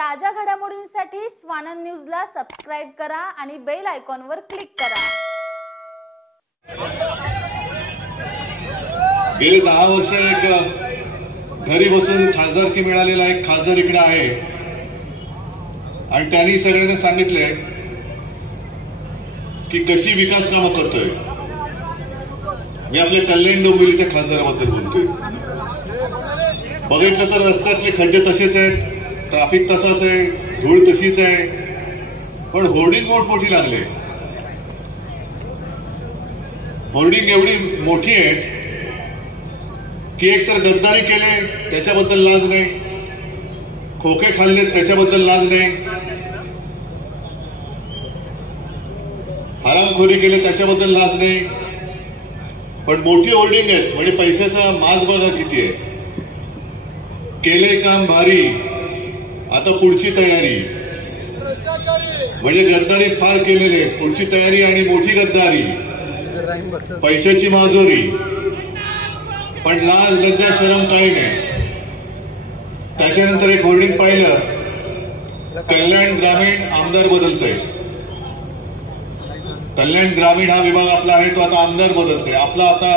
ताज्या घडामोडींसाठी स्वानंद न्यूजला सबस्क्राइब करा आणि बेल आयकॉनवर क्लिक करा। गेले 10 वर्ष एक घरी बसून खासदारकी मिळालेला एक खासदार इकडे आहे आणि त्यांनी सगळ्यांना सांगितले की कशी विकास कामं करतोय। मी आपल्या कल्याण डोंबिवलीच्या खासदाराबद्दल बोलतोय। बघितलं तर रस्त्यातले खड्डे तसेच आहेत, ट्रॅफिक तसाच आहे, धूळ तशीच आहे, पण होर्डिंग मोठी लागले। होर्डिंग एवढी मोठी आहेत की एक तर गद्दारी केले त्याच्याबद्दल लाज नाही, खोके खाल्ले त्याच्याबद्दल लाज नाही, हरामखोरी केले त्याच्याबद्दल लाज नाही, पण मोठी होर्डिंग आहेत म्हणजे पैशाचा माज बघा किती आहे। केले काम भारी, आता पुढची तयारी, म्हणजे गद्दारी फार केलेले, पुढची तयारी आणि मोठी गद्दारी, पैशाची माजोरी, पण लाज लज्जा शरम काही नाही। त्याच्यानंतर एक होर्डिंग पाहिलं, कल्याण ग्रामीण आमदार बदलतोय। कल्याण ग्रामीण हा विभाग आपला आहे तो आता आमदार बदलतोय। आपला आता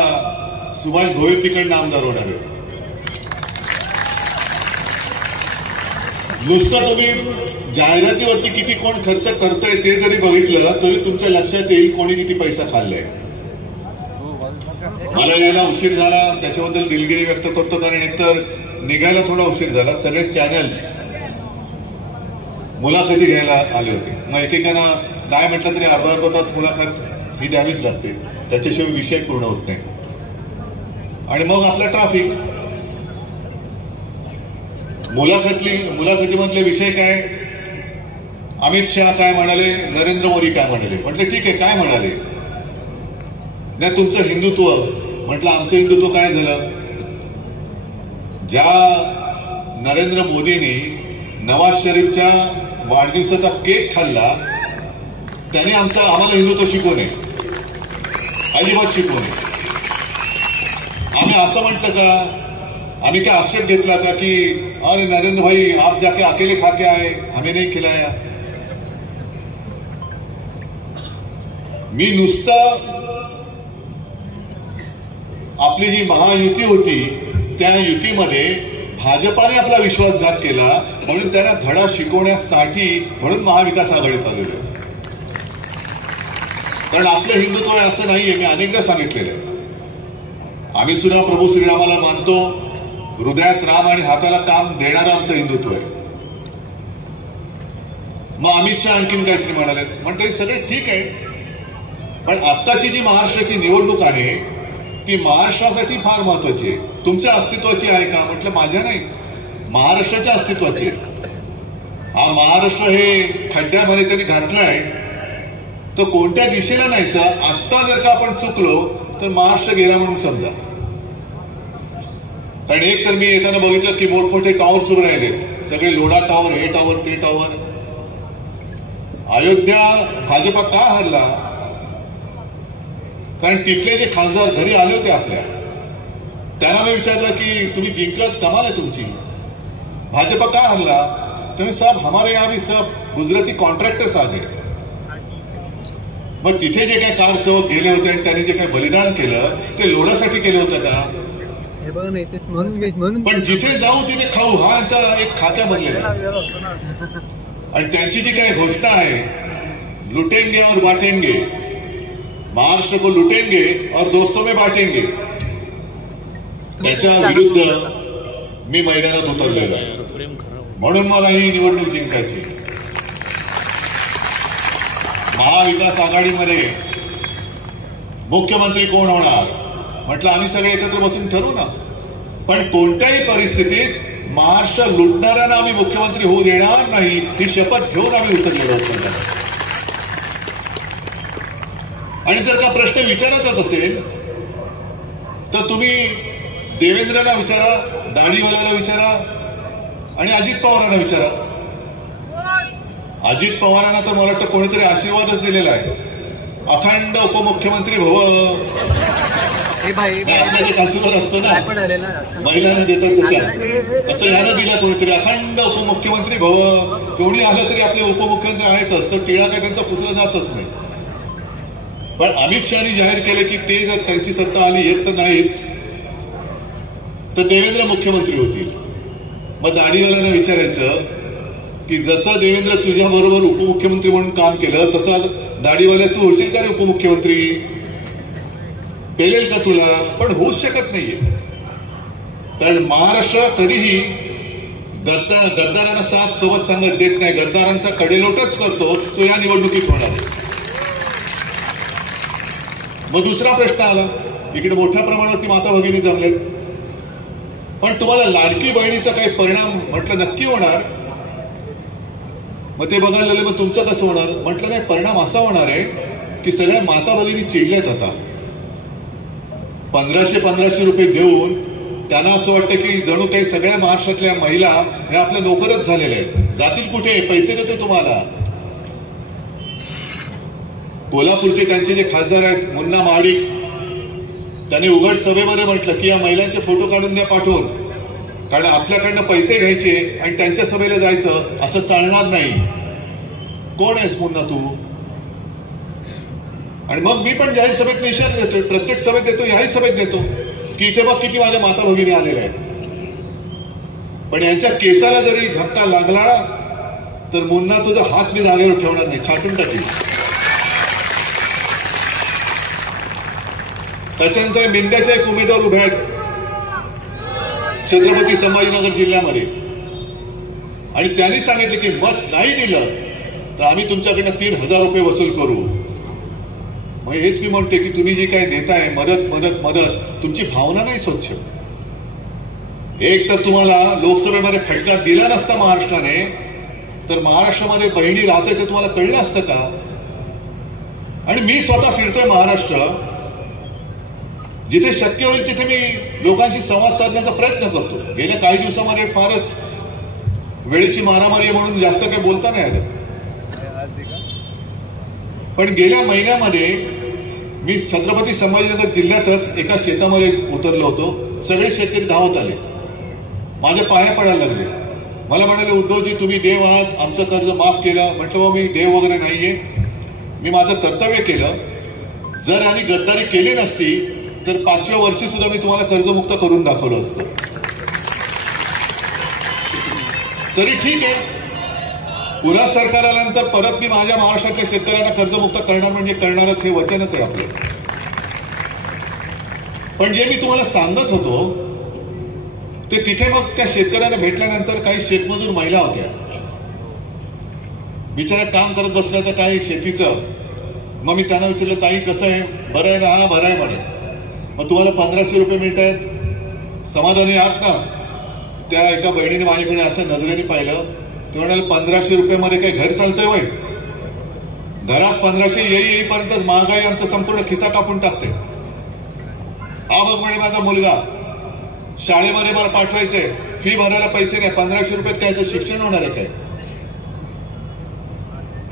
सुभाष भोईर तिकडनं आमदार होणार आहे। नुसतं तुम्ही जाहिरातीवरती किती कोण खर्च करतंय ते जरी बघितलं तरी तुमच्या लक्षात येईल कोणी किती पैसा खाल्लाय। मला यायला उशीर झाला त्याच्याबद्दल दिलगिरी व्यक्त करतो, कारण एकतर निघायला थोडा उशीर झाला। सगळे चॅनल्स मुलाखती घ्यायला आले होते, मग एकेकांना काय म्हटलं तरी अर्धा तास मुलाखत ही द्यावीच लागते, त्याच्याशिवाय विषय पूर्ण होत नाही। आणि मग आपला ट्रॅफिक, मुलाखतीमधले विषय काय, अमित शहा काय म्हणाले, नरेंद्र मोदी काय म्हणाले। म्हटलं ठीक आहे, काय म्हणाले, नाही तुमचं हिंदुत्व, म्हटलं आमचं हिंदुत्व काय झालं। ज्या नरेंद्र मोदींनी नवाज शरीफच्या वाढदिवसाचा केक खाल्ला त्याने आम्हाला हिंदुत्व शिकवणे, अजिबात शिकवणे। आम्ही असं म्हटलं का, आम्ही काय आक्षेप घेतला का की अरे नरेंद्र भाई आप जाके अकेले खा के आए, हमें नहीं खिलाया। मी नुसतं आपली जी महायुती होती त्या युतीमध्ये भाजपाने आपला विश्वासघात केला म्हणून त्यांना धडा शिकवण्यासाठी म्हणून महाविकास आघाडीत आलेलो। कारण आपलं हिंदुत्व असं नाहीये, मी अनेकदा सांगितलेलं आहे। आम्ही सुद्धा प्रभू श्रीरामाला मानतो, हृदयात राम आणि हाताला काम देणारं आमचं हिंदुत्व आहे। मग अमित शहा आणखीन काहीतरी म्हणाले, म्हणते सगळे ठीक आहे, पण आत्ताची जी महाराष्ट्राची निवडणूक आहे ती महाराष्ट्रासाठी फार महत्वाची आहे। तुमच्या अस्तित्वाची आहे का, म्हटलं माझ्या नाही, महाराष्ट्राच्या अस्तित्वाची आहे। हा महाराष्ट्र हे खड्ड्यामध्ये त्यांनी घातलाय, तो कोणत्या दिशेला नाहीचा। आत्ता जर का आपण चुकलो तर महाराष्ट्र गेला म्हणून समजा। कारण एक तर मी येताना बघितलं की मोठमोठे टॉवर्स उभे राहिले, सगळे लोढा टॉवर, हे टॉवर ते टॉवर। अयोध्या भाजपा का हरला, कारण तिथले जे खासदार घरी आले होते आपल्या, त्यांना मी विचारलं की तुम्ही जिंकलात, कमाल आहे तुमची, भाजपा का हरला। तुम्ही साहब हमारे यहाँ भी सब गुजराती कॉन्ट्रॅक्टर्स आ गए। मग तिथे जे काही कारसेवक गेले होते आणि त्यांनी जे काही बलिदान केलं ते लोढासाठी केलं होतं का, पण जिथे जाऊ तिथे खाऊ हा यांचा एक खात्या बनलेला। आणि त्यांची जी काही घोषणा आहे, लुटेंगे और बांटेंगे, महाराष्ट्र को लुटेंगे और दोस्तों में बांटेंगे, त्याच्या विरुद्ध मी मैदानात उतरलेलो आहे। म्हणून मला ही निवडणूक जिंकायची। महाविकास आघाडीमध्ये मुख्यमंत्री कोण होणार, म्हटलं आम्ही सगळे एकत्र बसून ठरवू ना, पण कोणत्याही परिस्थितीत महाराष्ट्र लुटणाऱ्यांना आम्ही मुख्यमंत्री होऊ देणार नाही, ही शपथ घेऊन आम्ही उतरलेलो आहोत। आणि जर का प्रश्न विचारायचाच असेल तर तुम्ही देवेंद्रला विचारा, दाढीवाल्याला विचारा आणि अजित पवारांना विचारा। अजित पवारांना तर मला वाटतं कोणीतरी आशीर्वादच दिलेला आहे, अखंड उपमुख्यमंत्री भव। आपल्या जे काशीवर असतं ना, महिलांना देतात तसं यानं दिला कोणीतरी. अखंड उपमुख्यमंत्री भव, कोणी आलं तरी आपले उपमुख्यमंत्री आहेतच, तर टिळा काय त्यांचा पुसला जातच नाही. पण अमित शहानी जाहीर केलं की ते जर त्यांची सत्ता आली, येत तर नाहीच, तर देवेंद्र मुख्यमंत्री होतील. मग दाढीवाल्यांना विचारायचं की जसं देवेंद्र तुझ्या बरोबर उपमुख्यमंत्री म्हणून काम केलं, तसं दाढीवाल्या तू होशील का रे उपमुख्यमंत्री? पेलेल का तुला? पण होऊच शकत नाहीये. कारण महाराष्ट्र कधीही गद्दारांना साथ सोबत सांगत देत नाही, गद्दारांचा कडेलोटच करतो, तो या निवडणुकीत होणार आहे. मग दुसरा प्रश्न आला, इकडे मोठ्या प्रमाणावरती माता भगिनी जमलेत, पण तुम्हाला लाडकी बहिणीचा काही परिणाम म्हटलं नक्की होणार. मग ते बघायला लागले, मग तुमचं कसं होणार? म्हटलं नाही, परिणाम असा होणार आहे की सगळ्या माता भगिनी चिडल्यात. आता 1500 रुपये देऊन त्यांना असं वाटतं की जणू काही सगळ्या महाराष्ट्रातल्या महिला ह्या आपल्या नोकरच झालेल्या आहेत. जातील कुठे? पैसे देतो तुम्हाला. कोल्हापूरचे त्यांचे जे खासदार आहेत मुन्ना महाडिक, त्यांनी उघड सभेमध्ये म्हटलं की या महिलांचे फोटो काढून द्या पाठवून, कारण आपल्याकडनं पैसे घ्यायचे आणि त्यांच्या सभेला जायचं असं चालणार नाही. कोण आहेस मुन्ना तू? आणि मग मी पण जाहीर सभेत निषेध देतोय, प्रत्येक सभेत देतो, याही सभेत देतो की इथे बघ किती माझ्या माता भगिनी आलेल्या आहेत. पण यांच्या केसाला जरी धक्का लागला तर मुन्ना तुझा हात मी जागेवर ठेवणार नाही, छाटून टाकील. त्याच्यानंतर मिंद्याचे एक उमेदवार उभे आहेत छत्रपती संभाजीनगर जिल्ह्यामध्ये, आणि त्यांनी सांगितलं की मत नाही दिलं तर आम्ही तुमच्याकडनं 3000 रुपये वसूल करू. मग हेच मी म्हणते की तुम्ही जी काही देताय मदत मदत मदत, तुमची भावना नाही स्वच्छ. एक तर तुम्हाला लोकसभेमध्ये फटका दिला नसता महाराष्ट्राने, तर महाराष्ट्रामध्ये बहिणी राहते ते तुम्हाला कळलं असतं का? आणि मी स्वतः फिरतोय महाराष्ट्र, जिथे शक्य होईल तिथे मी लोकांशी संवाद साधण्याचा प्रयत्न करतो. गेल्या काही दिवसामध्ये फारच वेळेची मारामारी म्हणून जास्त काही बोलता नाही आलं, पण गेल्या महिन्यामध्ये मी छत्रपती संभाजीनगर जिल्ह्यातच एका शेतामध्ये उतरलो होतो. सगळे शेतकरी धावत आले, माझ्या पाया पडायला लागले. मला म्हणाले, उद्धवजी तुम्ही देव आहात, आमचं कर्ज माफ केलं. म्हटलं मी देव वगैरे नाहीये, मी माझं कर्तव्य केलं. जर यांनी गद्दारी केली नसती तर 5व्या वर्षी सुद्धा मी तुम्हाला कर्जमुक्त करून दाखवलं असतं. तरी ठीक आहे, पुन्हा सरकार आल्यानंतर परत मी माझ्या महाराष्ट्रातल्या शेतकऱ्यांना कर्जमुक्त करणार म्हणजे करणारच, हे वचनच आहे आपलं. पण जे मी तुम्हाला सांगत होतो ते तिथे मग त्या शेतकऱ्यांना भेटल्यानंतर काही शेतमजूर महिला होत्या, बिचाऱ्या काम करत बसल्या तर काही शेतीचं. मग मी त्यांना विचारलं, ताई कसं आहे, बरं आहे ना? हा बरं आहे म्हणे. मग तुम्हाला 1500 रुपये मिळत आहेत, समाधानी आहात ना? त्या एका बहिणीने माझ्याकडे असं नजरेने पाहिलं, ते म्हणाले 1500 रुपयामध्ये काही घर चालतंय वय? घरात 1500 येईपर्यंत महागाई आमचा संपूर्ण खिसा कापून टाकते. हा बघ म्हणे माझा मुलगा शाळेमध्ये मला पाठवायचंय, फी भरायला पैसे नाही, 1500 रुपयात त्याचं शिक्षण होणार आहे काय?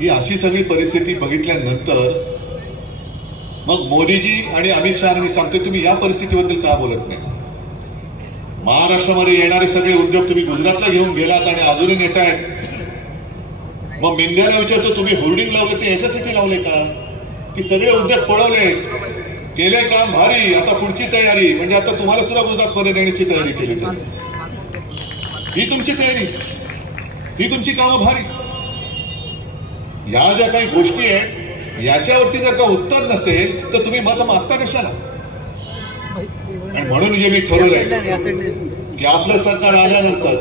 ही अशी सगळी परिस्थिती बघितल्यानंतर मग मोदीजी आणि अमित शहा मी सांगतो, तुम्ही या परिस्थितीबद्दल का बोलत नाही? महाराष्ट्रामध्ये येणारे सगळे उद्योग तुम्ही गुजरातला घेऊन गेलात आणि अजूनही नेत आहेत. मग मिंद्याला विचारतो, तुम्ही होर्डिंग लावले ते याच्यासाठी लावले का की सगळे उद्योग पळवले? केले काम भारी, आता पुढची तयारी, म्हणजे आता तुम्हाला सुद्धा गुजरातमध्ये देण्याची तयारी केली. तर ही तुमची तयारी, ही तुमची कामं भारी. या ज्या काही गोष्टी आहेत याच्यावरती जर का उत्तर नसेल तर तुम्ही मत मागता कशाला? आणि म्हणून जे मी ठरवलंय की आपलं सरकार आल्यानंतर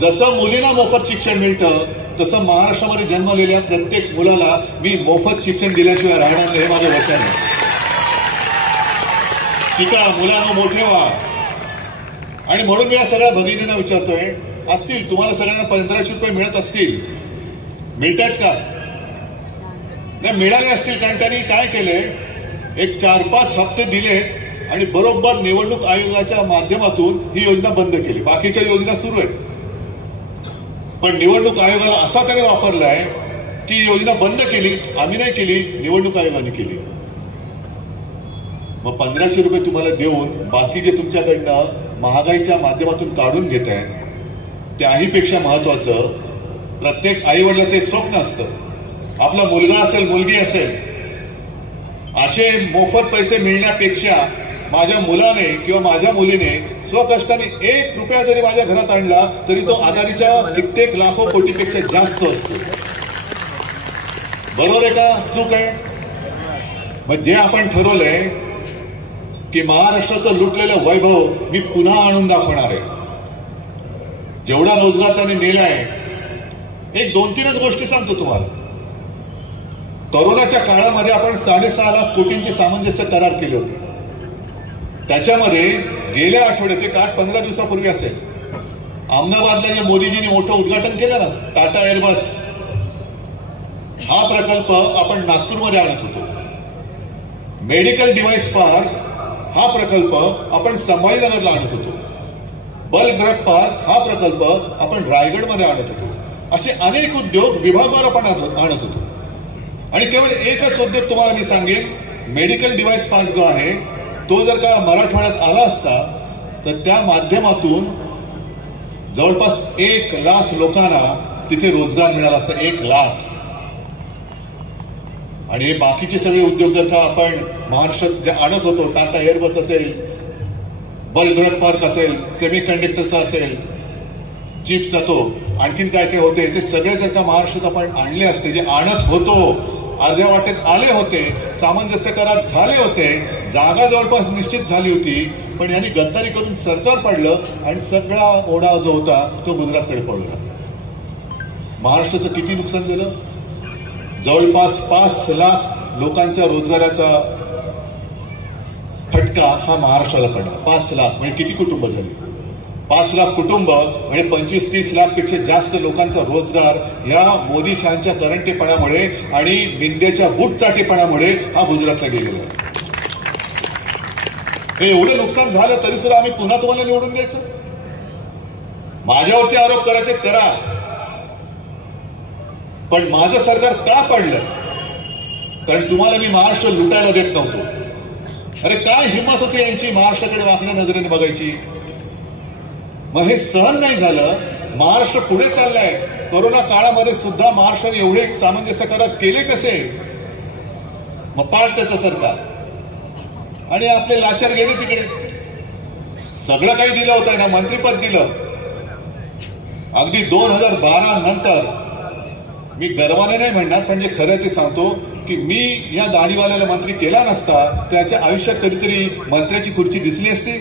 जसं मुलींना मोफत शिक्षण मिळतं तसं महाराष्ट्रामध्ये जन्मलेल्या प्रत्येक मुलाला मी मोफत शिक्षण दिल्याशिवाय राहणार नाही, हे माझं वचन आहे. शिका मुलांना, मोठे व्हा. आणि म्हणून मी या सगळ्या भगिनींना विचारतोय, असतील तुम्हाला सगळ्यांना 1500 रुपये मिळत असतील, मिळतात का? नाही मिळाले असतील, कारण त्यांनी काय केलंय, एक 4-5 हप्ते दिले आणि बरोबर निवडणूक आयोगाच्या माध्यमातून ही योजना बंद केली. बाकीच्या योजना सुरू आहेत, पण निवडणूक आयोगाला असा त्याने वापरलाय की योजना बंद केली, आम्ही नाही केली, निवडणूक आयोगाने केली. मग 1500 रुपये तुम्हाला देऊन बाकी जे तुमच्याकडनं महागाईच्या माध्यमातून काढून घेत आहे, त्याही पेक्षा महत्वाचं प्रत्येक आई वडिलाचं एक स्वप्न असतं, आपला मुलगा असेल मुलगी असेल, असे मोफत पैसे मिळण्यापेक्षा माझ्या मुलाने किंवा माझ्या मुलीने स्वकष्टाने 1 रुपया जरी माझ्या घरात आणला तरी तो आघाडीच्या कित्येक लाखो कोटीपेक्षा जास्त असतो. बरोबर आहे का चूक आहे? मग जे आपण ठरवलंय की महाराष्ट्राचं लुटलेलं वैभव मी पुन्हा आणून दाखवणार आहे. जेवढा रोजगार त्याने नेलाय, एक 2-3 गोष्टी सांगतो तुम्हाला. कोरोनाच्या काळामध्ये आपण 6.5 लाख कोटींचे सामंजस्य करार केले होते. त्याच्यामध्ये गेल्या आठवड्यात, एक 8-15 दिवसापूर्वी असेल, अहमदाबादला जे मोदीजींनी मोठं उद्घाटन केलं ना, टाटा एअरबस, हा प्रकल्प आपण नागपूरमध्ये आणत होतो. मेडिकल डिव्हाइस पार्क हा प्रकल्प आपण संभाजीनगरला आणत होतो. बल्क ड्रग पार्क हा प्रकल्प आपण रायगडमध्ये आणत होतो. असे अनेक उद्योग विभागावर आपण आणत होतो. आणि केवळ एकच उद्योग तुम्हाला मी सांगेन, मेडिकल डिव्हाइस पार्क जो आहे तो जर का मराठवाड्यात आला असता तर त्या माध्यमातून जवळपास 1 लाख लोकांना तिथे रोजगार मिळाला असता. 1 लाख. आणि हे बाकीचे सगळे उद्योग जर का आपण महाराष्ट्रात जे आणत होतो, टाटा एअरबस असेल, बल्क ड्रग पार्क असेल, सेमी कंडक्टरचा असेल, चिपचा, तो आणखीन काय काय होते, ते सगळे जर का महाराष्ट्रात आपण आणले असते, जे आणत होतो, अर्ध्या वाटेत आले होते, सामंजस्य करार झाले होते, जागा जवळपास निश्चित झाली होती, पण यांनी गद्दारी करून सरकार पडलं आणि सगळा ओढा जो होता तो गुजरातकडे पडला. महाराष्ट्राचं किती नुकसान झालं? जवळपास 5 लाख लोकांच्या रोजगाराचा फटका हा महाराष्ट्राला पडला. 5 लाख म्हणजे किती कुटुंब झाली? 5 लाख कुटुंब म्हणजे 25-30 लाख पेक्षा जास्त लोकांचा रोजगार या मोदी शहांच्या करंटेपणामुळे आणि मिंद्याच्या बुटचाटेपणामुळे हा गुजरातला गेलेला आहे. हे एवढं नुकसान झालं तरी सुद्धा आम्ही पुन्हा तुम्हाला निवडून द्यायचं? माझ्यावरती आरोप करायचे करा, पण माझं सरकार का पडलं? कारण तुम्हाला मी महाराष्ट्र लुटायला देत नव्हतो. अरे काय हिंमत होती यांची महाराष्ट्राकडे वाकड्या नजरेने बघायची? मग हे सहन नाही झालं. महाराष्ट्र पुढे चाललाय. कोरोना काळामध्ये सुद्धा महाराष्ट्राने एवढे सामंजस्य करार केले कसे? मग पाळ त्याचं सरकार. आणि आपले लाचार गेले तिकडे. सगळं काही दिलं होतं ना, मंत्रीपद दिलं. अगदी 2012 नंतर मी गर्वाने नाही म्हणणार, पण जे खरं ते सांगतो की मी या दाढीवाल्याला मंत्री केला नसता त्याच्या आयुष्यात कधीतरी मंत्र्याची खुर्ची दिसली असती.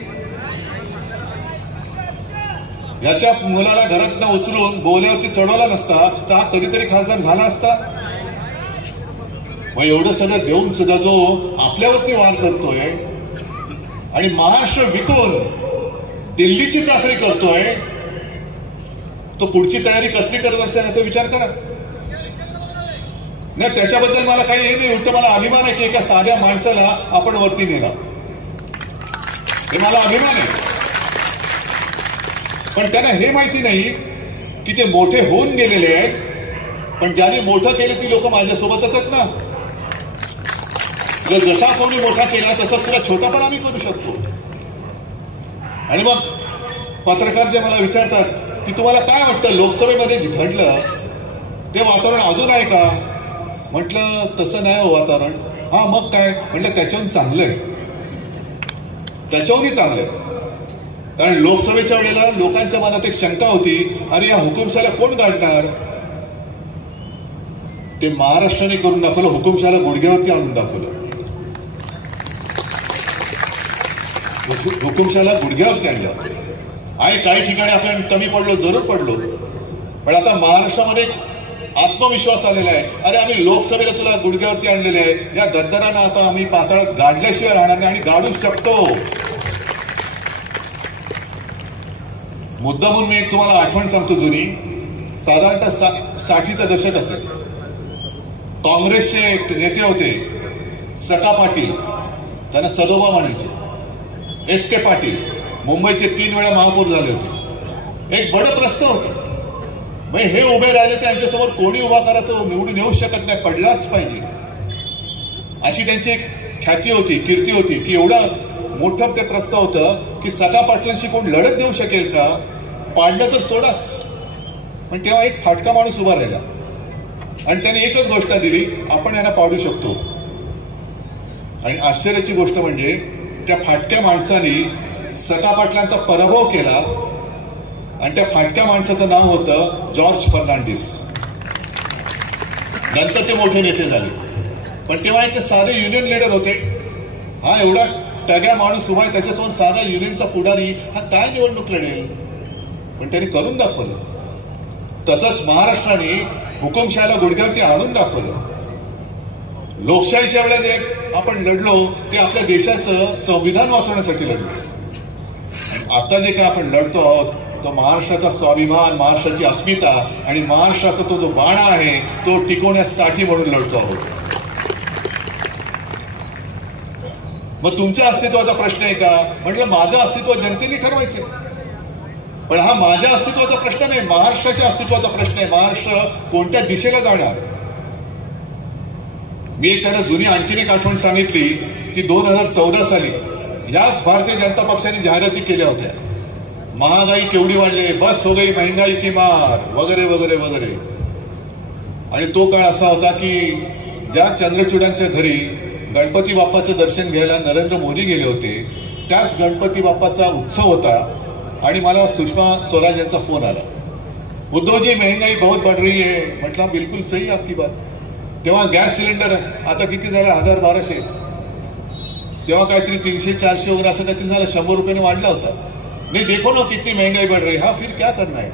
याच्या मुलाला घरातनं उचलून बोल्यावरती चढवला नसता तर हा कधीतरी खासदार झाला असता. मग एवढं सगळं देऊन सुद्धा जो आपल्यावरती वार करतोय आणि महाराष्ट्र विकून दिल्लीची चाकरी करतोय, तो पुढची तयारी कसली करत असेल याचा विचार करा. नाही, त्याच्याबद्दल मला काही हे नाही. उलट मला अभिमान आहे की एका साध्या माणसाला आपण वरती नेला. हे मला अभिमान आहे. पण त्यांना हे माहिती नाही की ते मोठे होऊन गेलेले आहेत, पण ज्याने मोठं केलं ती लोक माझ्यासोबतच आहेत ना. जर जसा कोणी मोठा केला तसंच तुला छोटा पण आम्ही करू शकतो. आणि मग पत्रकार जे मला विचारतात की तुम्हाला काय वाटतं लोकसभेमध्ये घडलं ते वातावरण अजून आहे का? म्हटलं तसं नाही हो वातावरण. हा मग काय? म्हटलं त्याच्याहून चांगलंय, त्याच्याहूनही चांगलंय. कारण लोकसभेच्या वेळेला लोकांच्या मनात एक शंका होती, अरे या हुकुमशाला कोण गाडणार? ते महाराष्ट्राने करून दाखवलं. हुकुमशाला गुडघ्यावरती आणून दाखवलं. हुकुमशाला गुडघ्यावरती आणलं आहे. काही ठिकाणी आपण कमी पडलो, जरूर पडलो, पण आता महाराष्ट्रामध्ये आत्मविश्वास आलेला आहे. अरे आम्ही लोकसभेला तुला गुडघ्यावरती आणलेले आहे. या गद्दारांना आता आम्ही पाताळात गाडल्याशिवाय राहणार नाही आणि गाडू शकतो. मुद्दा म्हणून मी एक तुम्हाला आठवण सांगतो जुनी. साधारणतः 60चं दशक असेल. काँग्रेसचे एक नेते होते सका पाटील, त्यांना सदोबा म्हणायचे. एस के पाटील मुंबईचे 3 वेळा महापौर झाले होते. एक बडं प्रश्न होता, हे उभे राहिले त्यांच्यासमोर कोणी उभा करा तो निवडून येऊ शकत नाही, पडलाच पाहिजे, अशी त्यांची एक ख्याती होती, कीर्ती होती की एवढं मोठं ते प्रस्ताव होतं की सखा पाटलांशी कोण लढत देऊ शकेल का, पाडलं तर सोडाच. पण तेव्हा एक फाटका माणूस उभा राहिला आणि त्याने एकच घोषणा दिली, आपण यांना पाडू शकतो. आणि आश्चर्याची गोष्ट म्हणजे त्या फाटक्या माणसाने सखा पाटलांचा पराभव केला आणि त्या फाटक्या माणसाचं नाव होतं जॉर्ज फर्नांडिस. नंतर ते मोठे नेते झाले, पण तेव्हा एक साधे युनियन लीडर होते. हा एवढा टग्या माणूस उभा आहे, त्याच्यासमोर साधा युनियनचा पुढारी हा काय निवडणूक लढेल, पण त्यांनी करून दाखवलं. तसंच महाराष्ट्राने हुकुमशहाला गुडघ्यावरती आणून दाखवलं. लोकशाहीच्या वेळेला जे आपण लढलो ते आपल्या देशाचं संविधान वाचवण्यासाठी लढलो. आता जे काय आपण लढतो आहोत तो महाराष्ट्राचा स्वाभिमान, महाराष्ट्राची अस्मिता आणि महाराष्ट्राचा तो जो बाणा आहे तो टिकवण्यासाठी म्हणून लढतो आहोत. मग तुमच्या अस्तित्वाचा प्रश्न आहे का? म्हटलं माझं अस्तित्व जनतेने ठरवायचं. पण हा माझ्या अस्तित्वाचा प्रश्न नाही, महाराष्ट्राच्या अस्तित्वाचा प्रश्न आहे. महाराष्ट्र कोणत्या दिशेला जाणार? मी त्याला जुनी आणखीन एक आठवण सांगितली की 2014 साली याच भारतीय जनता पक्षाने जाहिराती केल्या होत्या, महागाई केवढी वाढली, बस हो गई महंगाई की मार वगैरे वगैरे वगैरे. आणि तो काळ असा होता की ज्या चंद्रचूडांच्या घरी गणपती बाप्पाचं दर्शन घ्यायला नरेंद्र मोदी गेले होते, त्याच गणपती बाप्पाचा उत्सव होता आणि मला सुषमा स्वराज यांचा फोन आला, उद्धवजी महंगाई बहुत बढ़ रही है. म्हटलं बिलकुल सही आपकी बात. तेव्हा गॅस सिलेंडर आता किती झाला, 1200. तेव्हा काहीतरी 300-400 वगैरे असं काहीतरी झालं, 100 रुपयाने वाढला होता. नहीं देखो ना कितनी महंगाई बढ़ रही है. हाँ फिर क्या करना है?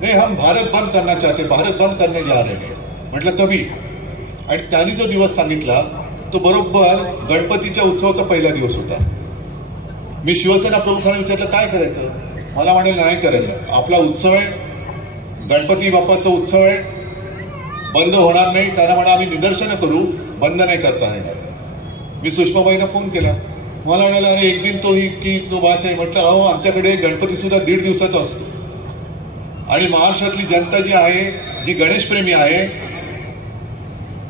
नहीं हम भारत बंद करना चाहते, भारत बंद करने जा रहे हैं. म्हटलं कभी? आणि त्यांनी जो दिवस सांगितला तो बरोबर गणपतीच्या उत्सवाचा पहिला दिवस होता. मी शिवसेना प्रमुखांना विचारलं काय करायचं? मला म्हणाले नाही करायचं, आपला उत्सव आहे, गणपती बाप्पाचा उत्सव आहे, बंद होणार नाही. त्यांना म्हणा आम्ही निदर्शनं करू, बंद नाही करता येणार. मी सुषमाबाईंना फोन केला, मला म्हणाला अरे एक दिन तो ही की तो बात आहे. म्हटलं अहो आमच्याकडे गणपती सुद्धा 1.5 दिवसाचा असतो आणि महाराष्ट्रातली जनता जी आहे, जी गणेशप्रेमी आहे,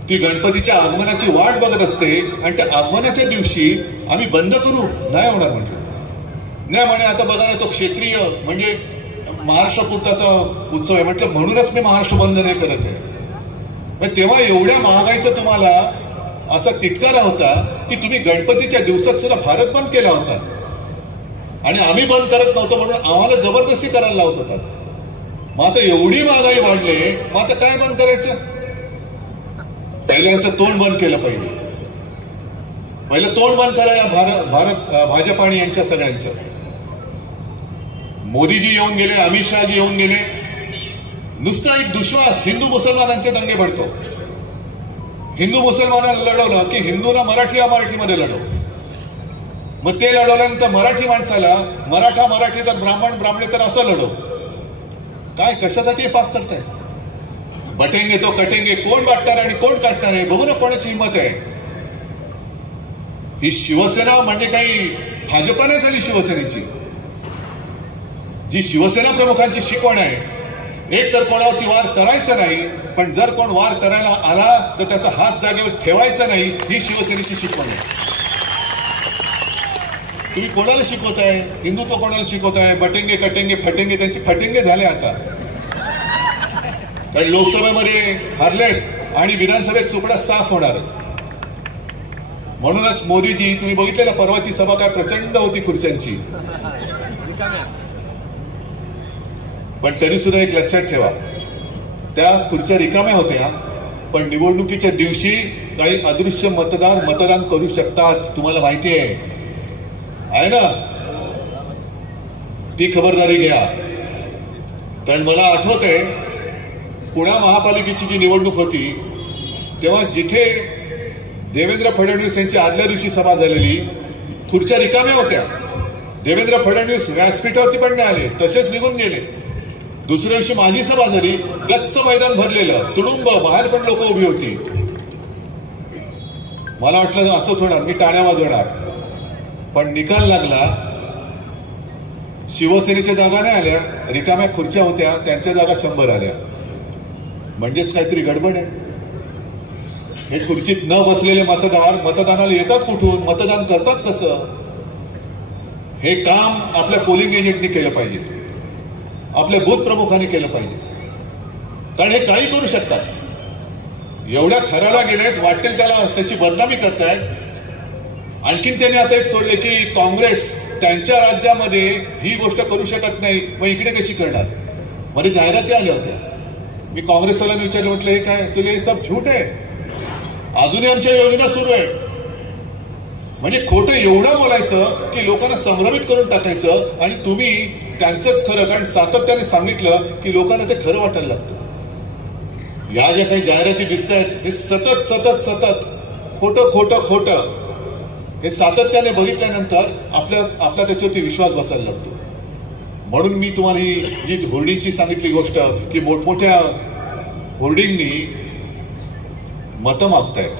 ती गणपतीच्या आगमनाची वाट बघत असते आणि त्या आगमनाच्या दिवशी आम्ही बंद करू, नाही होणार. म्हटलं नाही म्हणे आता बघा ना तो क्षेत्रीय म्हणजे महाराष्ट्रापुरताचा उत्सव आहे. म्हटलं म्हणूनच मी महाराष्ट्र बंद नाही करत आहे. तेव्हा एवढ्या महागाईचं तुम्हाला असा तिटकारा होता की तुम्ही गणपतीच्या दिवसात सुद्धा भारत बंद केला होता आणि आम्ही बंद करत नव्हतो म्हणून आम्हाला जबरदस्ती करायला लावत होता. मग आता एवढी महागाई वाढली, मग आता काय बंद करायचं? पहिल्यांचं तोंड बंद केलं पाहिजे. पहिलं तोंड बंद करायला भाजप आणि यांच्या सगळ्यांचं. मोदीजी येऊन गेले, अमित शहाजी येऊन गेले, नुसता एक दुश्वास हिंदू मुसलमानांचे दंगे भडतो. हिंदू मुसलमानांना लढवलं की हिंदूला मराठी या मराठीमध्ये लढव. मग ते लढवल्यानंतर मराठी माणसाला मराठी तर ब्राह्मण तर असं लढव. काय कशासाठी पाप करताय? बटेंगे तो कटेंगे, कोण वाटणार आणि कोण काटणार आहे बघू ना कोणाची हिंमत आहे. ही शिवसेना म्हणजे काही भाजपा नाही झाली. शिवसेनेची जी शिवसेना प्रमुखांची शिकवण आहे, एक तर कोणावरती वार करायचा नाही, पण जर कोण वार करायला आला तर त्याचा हात जागेवर ठेवायचा नाही, ही शिवसेनेची शिकवण आहे. तुम्ही कोणाला शिकवताय? हिंदुत्व कोणाला शिकवताय? बटेंगे कटेंगे फटेंगे, त्यांचे फटेंगे झाले आता. कारण लोकसभेमध्ये हरलेत आणि विधानसभेत चुकडा साफ होणार. म्हणूनच मोदीजी, तुम्ही बघितलेलं परवाची सभा काय प्रचंड होती खुर्च्यांची, पण तरी सुद्धा एक लक्षात ठेवा, त्या खुर्च्या रिकाम्या होत्या, पण निवडणुकीच्या दिवशी काही अदृश्य मतदार मतदान करू शकतात. तुम्हाला माहिती आहे ना? ती खबरदारी घ्या. कारण मला आठवत आहे पुणे महापालिकेची जी निवडणूक होती तेव्हा जिथे देवेंद्र फडणवीस यांची आदल्या दिवशी सभा झालेली, खुर्च्या रिकाम्या होत्या. देवेंद्र फडणवीस व्यासपीठावरती पण नाही आले, तसेच निघून गेले. दुसऱ्या दिवशी माझी सभा झाली, गच्च मैदान भरलेलं, तुडुंब, बाहेर पण लोक उभी होती. मला वाटलं असंच होणार, मी टाळ्या वाजवणार, पण निकाल लागला. शिवसेनेच्या जागा नाही आल्या, रिकाम्या खुर्च्या होत्या, त्यांच्या जागा 100 आल्या. म्हणजेच काहीतरी गडबड आहे. हे खुर्चीत न बसलेले मतदार मतदानाला येतात कुठून, मतदान करतात कसं, हे काम आपल्या पोलिंग एजंटनी केलं पाहिजे, आपल्या बूथ प्रमुखांनी केलं पाहिजे. कारण हे काही करू शकतात. एवढ्या थराला गेलेत, वाटेल त्याला त्याची बदनामी करतायत. आणखीन त्यांनी आता एक सोडले की काँग्रेस त्यांच्या राज्यामध्ये ही गोष्ट करू शकत नाही, मग इकडे कशी करणार. मध्ये जाहिराती आल्या होत्या. मी काँग्रेसवाल्यांनी विचारलं, म्हटलं हे काय, तुला हे सब झूट आहे, अजूनही आमच्या योजना सुरू आहे. म्हणजे खोटं एवढं बोलायचं की लोकांना संभ्रमित करून टाकायचं आणि तुम्ही त्यांचंच खरं, कारण सातत्याने सांगितलं की लोकांना ते खरं वाटायला लागतं. या ज्या काही जाहिराती दिसत आहेत हे सतत सतत सतत खोटं खोटं खोटं हे सातत्याने बघितल्यानंतर आपला त्याच्यावरती विश्वास बसायला लागतो. म्हणून मी तुम्हाला ही जी होर्डिंगची सांगितली गोष्ट की मोठमोठ्या होर्डिंगनी मतं मागतायत.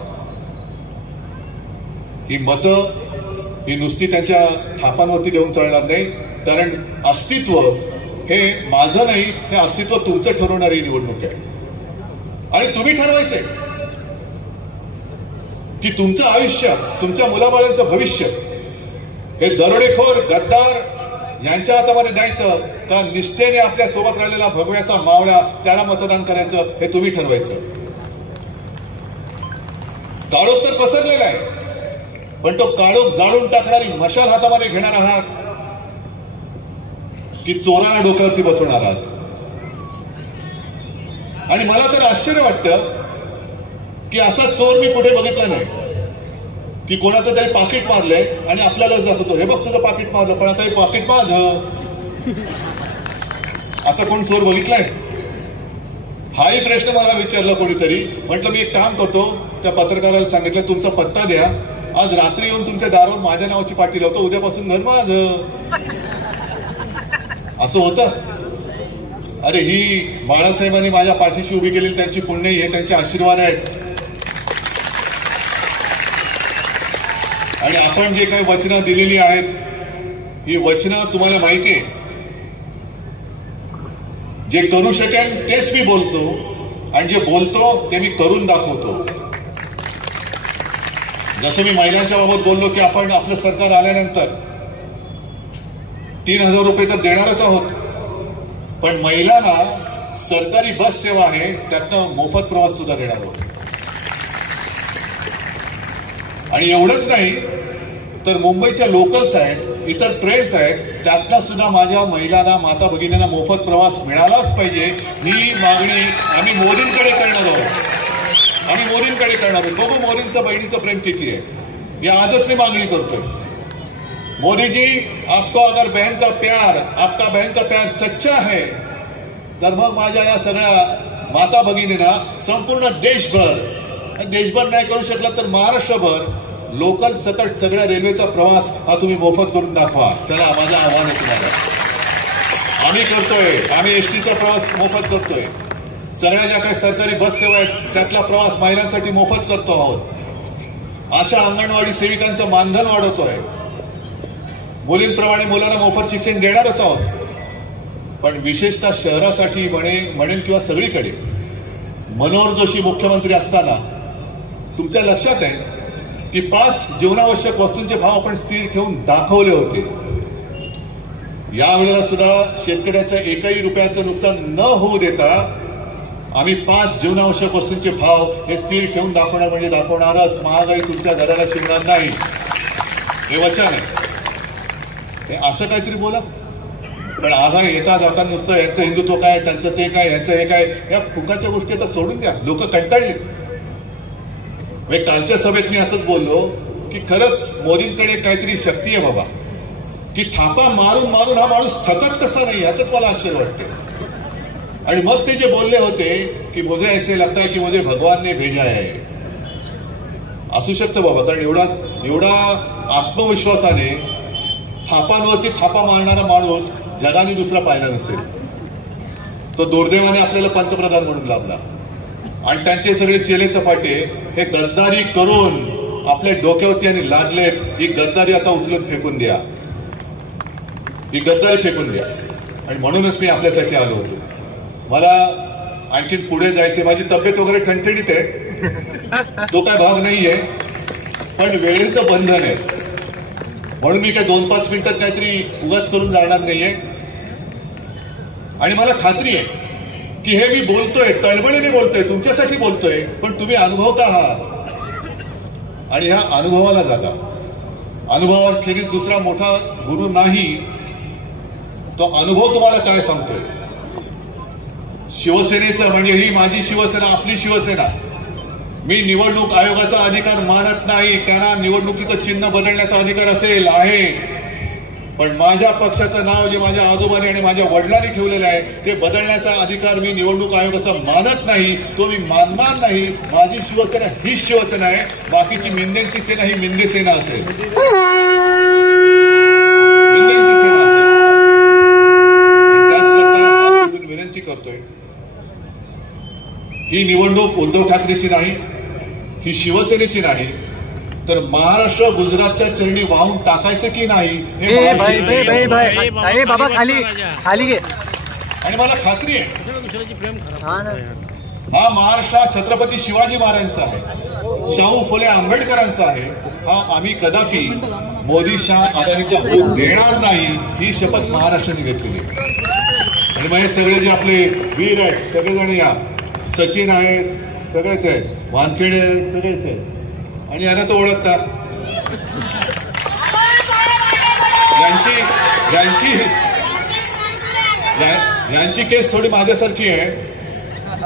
ही मतं ही नुसती त्यांच्या थापांवरती देऊन चालणार नाही. कारण अस्तित्व हे माझं नाही, हे अस्तित्व तुमचं ठरवणारी निवडणूक आहे. आणि तुम्ही ठरवायचंय की तुमचं आयुष्य, तुमच्या मुलाबाळांचं भविष्य हे दरोडेखोर गद्दार यांच्या हातामध्ये द्यायचं का निष्ठेने आपल्या सोबत राहिलेला भगव्याचा मावळा त्याला मतदान करायचं, हे तुम्ही ठरवायचं. काळोख तर पसरलेला आहे, पण तो काळोख जाळून टाकणारी मशाल हातामध्ये घेणार आहात की चोराला डोक्यावरती बसवणार आहात. आणि मला तर आश्चर्य वाटतं की असा चोर मी कुठे बघितला नाही की कोणाचं तरी पाकिट मारलंय आणि आपल्याला दाखवतो, हे बघ तुझं पाकिट मारलं, पण आता हे पाकिट माझं. असा कोण चोर बघितलाय? हाही प्रश्न मला विचारला कोणीतरी. म्हटलं मी एक काम करतो, त्या पत्रकाराला सांगितलं तुमचा पत्ता द्या, आज रात्री येऊन तुमच्या दारावर माझ्या नावाची पाटी लावतो, उद्यापासून घर माझं. असं होतं. अरे ही बाळासाहेबांनी माझ्या पाठीशी उभी केलेली त्यांची पुण्य, हे त्यांचे आशीर्वाद आहेत. आणि आपण जे काही वचनं दिलेली आहेत ही वचनं तुम्हाला माहिती आहे, जे करू शकेन तेच मी बोलतो आणि जे बोलतो ते मी करून दाखवतो. जसं मी महिलांच्या बाबत बोललो की आपण आपलं सरकार आल्यानंतर 3,000 रुपये तर देणारच आहोत, पण महिलांना सरकारी बस सेवा आहे त्यातनं मोफत प्रवास सुद्धा देणार आहोत. आणि एवढंच नाही तर मुंबईच्या लोकल्स आहेत, इतर ट्रेन्स आहेत, त्यातनं सुद्धा माझ्या महिलांना, माता भगिनींना मोफत प्रवास मिळालाच पाहिजे. ही मागणी आम्ही मोदींकडे करणार आहोत. आम्ही मोदींकडे करणार आहोत. बघू मोदींचं बहिणीचं प्रेम किती आहे. ही आजच मी मागणी करतोय. मोदी जी, आपको अगर बहन का प्यार, आपका बहन का प्यार सच्चा है, तर मग माझ्या या सगळ्या माता भगिनींना संपूर्ण देशभर नाही करू शकला तर महाराष्ट्रभर लोकल सकट सगळ्या रेल्वेचा प्रवास हा तुम्ही मोफत करून दाखवा. चला, माझं आव्हान आहे तुम्हाला. आम्ही करतोय, आम्ही एसटीचा प्रवास मोफत करतोय. सगळ्या ज्या काही सरकारी बस सेवा आहेत त्यातला प्रवास महिलांसाठी मोफत करतो आहोत. अशा अंगणवाडी सेविकांचं मानधन वाढवतोय. मुलींप्रमाणे मुलांना मोफत शिक्षण देणारच आहोत. पण विशेषतः शहरासाठी म्हणेन किंवा सगळीकडे मनोहर जोशी मुख्यमंत्री असताना तुमच्या लक्षात आहे की 5 जीवनावश्यक वस्तूंचे भाव आपण स्थिर ठेवून दाखवले होते. यावेळेला सुद्धा शेतकऱ्याचं एकही रुपयाचं नुकसान न होऊ देता आम्ही 5 जीवनावश्यक वस्तूंचे भाव हे स्थिर ठेवून दाखवणार म्हणजे दाखवणारच. महागाई तुमच्या घराला शिरणार नाही, हे वचन आहे. हे असं काहीतरी बोला. पण आधा येता जाता नुसतं यांचं हिंदुत्व काय, त्यांचं ते काय, यांचं हे काय, या फुकाच्या गोष्टी आता सोडून द्या. लोक कंटाळले. कालच्या सभेत मी असंच बोललो की खरंच मोदींकडे काहीतरी शक्ती आहे बाबा, की थापा मारून मारून हा माणूस थकत कसा नाही, याचंच मला आश्चर्य वाटते. आणि मग ते जे बोलले होते की मुझे ऐसे लगता है की मुझे भगवान ने भेजा है, असू शकतं बाबा. कारण एवढा आत्मविश्वासाने थापांवरती थापा मारणारा माणूस जगाने दुसरा पाहिला नसेल. तो दुर्दैवाने आपल्याला पंतप्रधान म्हणून लाभला. आणि त्यांचे सगळे चेले चपाटे हे गद्दारी करून आपल्या डोक्यावरती आणि लादले. ही गद्दारी आता उचलून फेकून द्या, ही गद्दारी फेकून द्या. आणि म्हणूनच मी आपल्यासाठी आलो होतो. मला आणखीन पुढे जायचे, माझी तब्येत वगैरे ठणठणीत आहे, तो काय भाग नाहीये, पण वेळेचं बंधन आहे. म्हणून मी काय 2-5 मिनिटात काहीतरी उगाच करून जाणार नाहीये. आणि मला खात्री आहे की हे मी बोलतोय, तळमळीने बोलतोय, तुमच्यासाठी बोलतोय, पण तुम्ही अनुभवता आहात आणि ह्या अनुभवाला जागा. अनुभवाखेरीज दुसरा मोठा गुरु नाही. तो अनुभव तुम्हाला काय सांगतोय? शिवसेनेचं म्हणजे ही माझी शिवसेना, आपली शिवसेना. मी निवडणूक आयोगाचा अधिकार मानत नाही. त्यांना निवडणुकीचं चिन्ह बदलण्याचा अधिकार असेल, आहे, पण माझ्या पक्षाचं नाव जे माझ्या आजोबांनी आणि माझ्या वडिलांनी ठेवलेलं आहे ते बदलण्याचा अधिकार मी निवडणूक आयोगाचा मानत नाही. तो मी मानणार नाही. माझी शिवसेना हीच शिवसेना आहे. बाकीची मिंदेंची सेना ही मिंदे सेना असेल, मिंदेंची सेना असेल. त्याचकरता विनंती करतोय, ही निवडणूक उद्धव ठाकरेची नाही, ही शिवसेनेची नाही, तर महाराष्ट्र गुजरातच्या चरणी वाहून टाकायचं की नाही बाबा खाली खाली घे. आणि मला खात्री आहे हा महाराष्ट्र छत्रपती शिवाजी महाराजांचा आहे, शाहू फुले आंबेडकरांचा आहे. हा आम्ही कदापि मोदी शाह अदानीचा होऊ देणार नाही. ही शपथ महाराष्ट्राने घेतलेली. आणि मग हे सगळे जे आपले वीर आहेत सगळेजण या, सचिन आहेत, सगळेच आहेत, वानखेडे आहेत, सगळेच आहेत. आणि यांना तो ओळखता. यांची केस थोडी माझ्यासारखी आहे.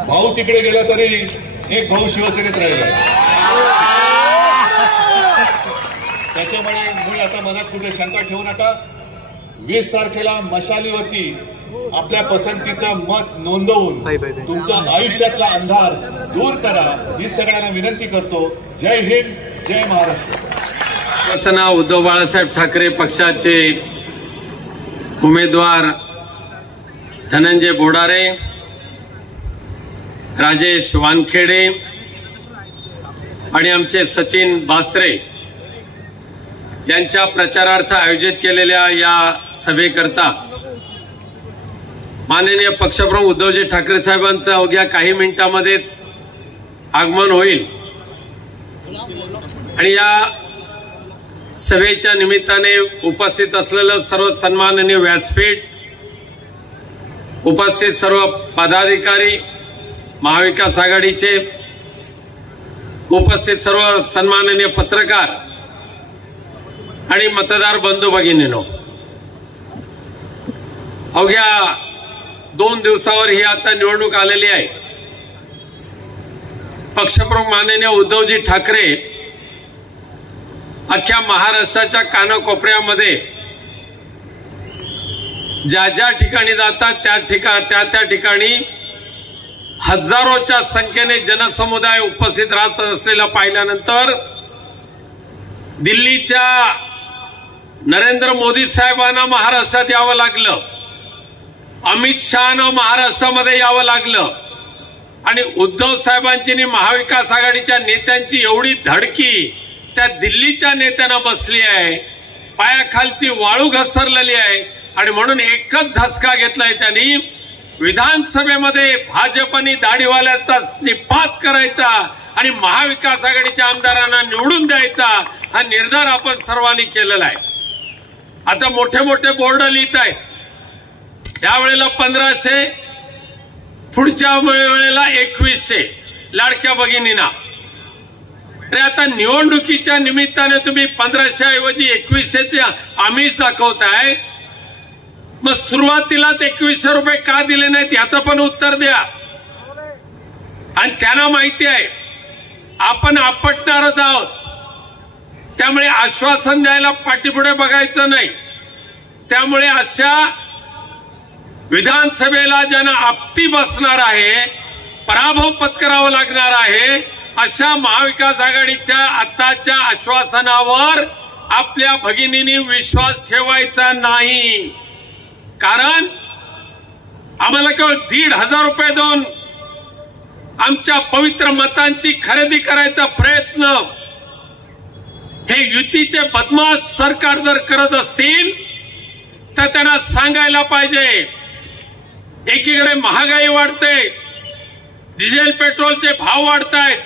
भाऊ तिकडे गेला तरी एक भाऊ शिवसेनेत राहिला. त्याच्यामुळे आता मनात कुठे शंका ठेवू नका. 20 तारखेला मशालीवरती आपल्या पसंतीचं मत नोंदवून तुमचा आयुष्यातला अंधार दूर करा ही सगळ्यांना विनंती करतो. जय हिंद, जय महाराष्ट्र. शिवसेना उद्धव बाळासाहेब ठाकरे पक्षाचे उमेदवार धनंजय बोडारे, राजेश वानखेडे आणि आमचे सचिन बासरे यांच्या प्रचारार्थ आयोजित केलेल्या या सभेकरता माननीय पक्षप्रमुख उद्धवजी ठाकरे साहेबांचं अवघ्या काही मिनिटांमध्येच आगमन होईल. आणि या सभेच्या निमित्ताने उपस्थित असलेलं सर्व सन्माननीय व्यासपीठ, उपस्थित सर्व पदाधिकारी, महाविकास आघाडीचे उपस्थित सर्व सन्माननीय पत्रकार आणि मतदार बंधू भगिनींनो, अवघ्या 2 दिवसावर ही आता निवडणूक आलेली आहे. पक्षप्रमुख माननीय उद्धवजी ठाकरे अख्ख्या महाराष्ट्राच्या कानाकोपऱ्यामध्ये ज्या ज्या ठिकाणी जातात त्या ठिकाणी हजारोच्या संख्येने जनसमुदाय उपस्थित राहत असलेला पाहिल्यानंतर दिल्लीच्या नरेंद्र मोदी साहेबांना महाराष्ट्रात यावं लागलं, अमित शहानं महाराष्ट्रामध्ये यावं लागलं आणि उद्धव साहेबांची आणि महाविकास आघाडीच्या नेत्यांची एवढी धडकी त्या दिल्लीच्या नेत्यांना बसली आहे, पायाखालची वाळू घसरलेली आहे. आणि म्हणून एकच धसका घेतलाय त्यांनी, विधानसभेमध्ये भाजपनी दाढीवाल्याचा निपात करायचा आणि महाविकास आघाडीच्या आमदारांना निवडून द्यायचा हा निर्धार आपण सर्वांनी केलेला आहे. आता मोठे मोठे बोर्ड लिहित आहेत, यावेळेला 1500, पुढच्या वेळेला 2100 लाडक्या भगिनींना. अरे आता निवडणुकीच्या निमित्ताने तुम्ही 1500 ऐवजी 2100चे आमिष दाखवताय, मग सुरुवातीलाच 2100 रुपये का दिले नाहीत याचं पण उत्तर द्या. आणि त्यांना माहिती आहे आपण आपटणारच आहोत, त्यामुळे आश्वासन द्यायला पाठीपुढे बघायचं नाही. त्यामुळे अशा विधानसभेला ज्यांना आपटी बसणार आहे, पराभव पत्करावा लागणार आहे, अशा महाविकास आघाडीच्या आताच्या आश्वासनावर आपल्या भगिनींनी विश्वास ठेवायचा नाही. कारण आम्हाला केवळ 1,500 रुपये देऊन आमच्या पवित्र मतांची खरेदी करायचा प्रयत्न हे युतीचे बदमाश सरकार जर करत असतील तर त्यांना सांगायला पाहिजे. एकीकडे महागाई वाढते, डिझेल पेट्रोलचे भाव वाढतायत,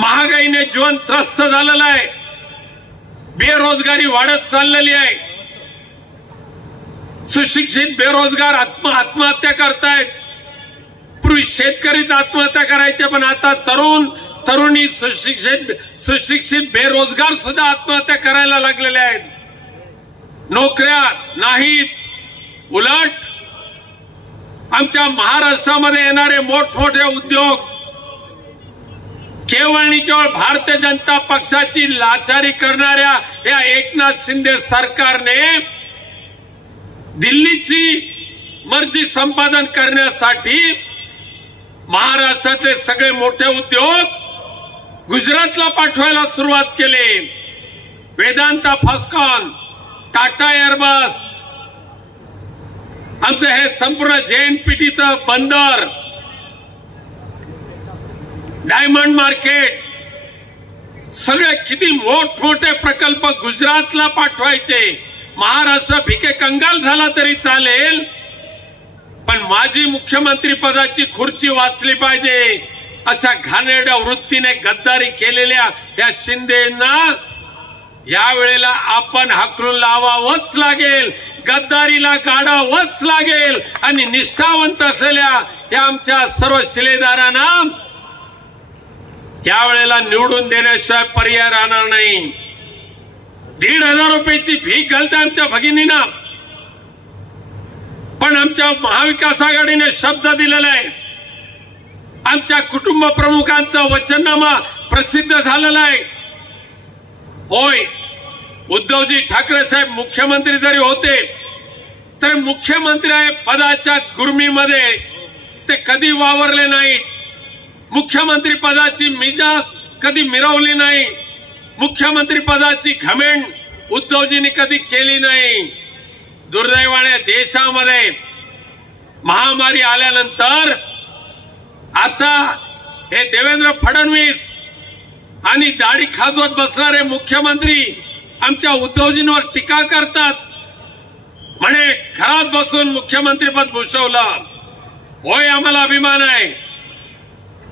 महागाईने जीवन त्रस्त झालेलं आहे, बेरोजगारी वाढत चाललेली आहे, सुशिक्षित बेरोजगार आत्महत्या करतायत. पूर्वी शेतकरीच आत्महत्या करायचे, पण आता तरुणी सुशिक्षित बेरोजगार सुद्धा आत्महत्या करायला लागलेले आहेत. नोकऱ्या नाहीत. उलट आमच्या महाराष्ट्रामध्ये येणारे मोठमोठे उद्योग केवळ आणि केवळ भारतीय जनता पक्षाची लाचारी करणाऱ्या या एकनाथ शिंदे सरकारने दिल्लीची मर्जी संपादन करण्यासाठी महाराष्ट्रातले सगळे मोठे उद्योग गुजरातला पाठवायला सुरुवात केली. वेदांता फॉस्कॉन, टाटा एअरबस, आमचं हे संपूर्ण JNPTचं बंदर, डायमंड मार्केट, सगळे किती मोठमोठे प्रकल्प गुजरातला पाठवायचे. महाराष्ट्र भिके कंगाल झाला तरी चालेल, पण माजी मुख्यमंत्री पदाची खुर्ची वाचली पाहिजे अशा घाणेरड्या वृत्तीने गद्दारी केलेल्या या शिंदेना यावेळेला आपण हाकलून लावावंच लागेल, गद्दारीला गाडावंच लागेल आणि निष्ठावंत असलेल्या या आमच्या सर्व शिलेदारांना यावेळेला निवडून देण्याशिवाय पर्याय राहणार नाही. 1,500 रुपयाची भीक घालते आमच्या भगिनींना, पण आमच्या महाविकास आघाडीने शब्द दिलेला आहे. आमच्या कुटुंब प्रमुखांचा वचननामा प्रसिद्ध झालेला आहे. होय, उद्धवजी ठाकरे साहेब मुख्यमंत्री जरी होते तरी मुख्यमंत्री पदाच्या गुर्मीमध्ये ते कधी वावरले नाहीत. मुख्यमंत्री पदाची मिजाज कधी मिरवली नाही. मुख्यमंत्री पदाची घमेंड उद्धवजींनी कधी केली नाही. दुर्दैवाने देशामध्ये महामारी आल्यानंतर आता हे देवेंद्र फडणवीस आणि दाढी खाजवत बसणारे मुख्यमंत्री आमच्या उद्धवजींवर टीका करतात. म्हणे घरात बसून मुख्यमंत्रीपद भूषवलं. होय, आम्हाला अभिमान आहे.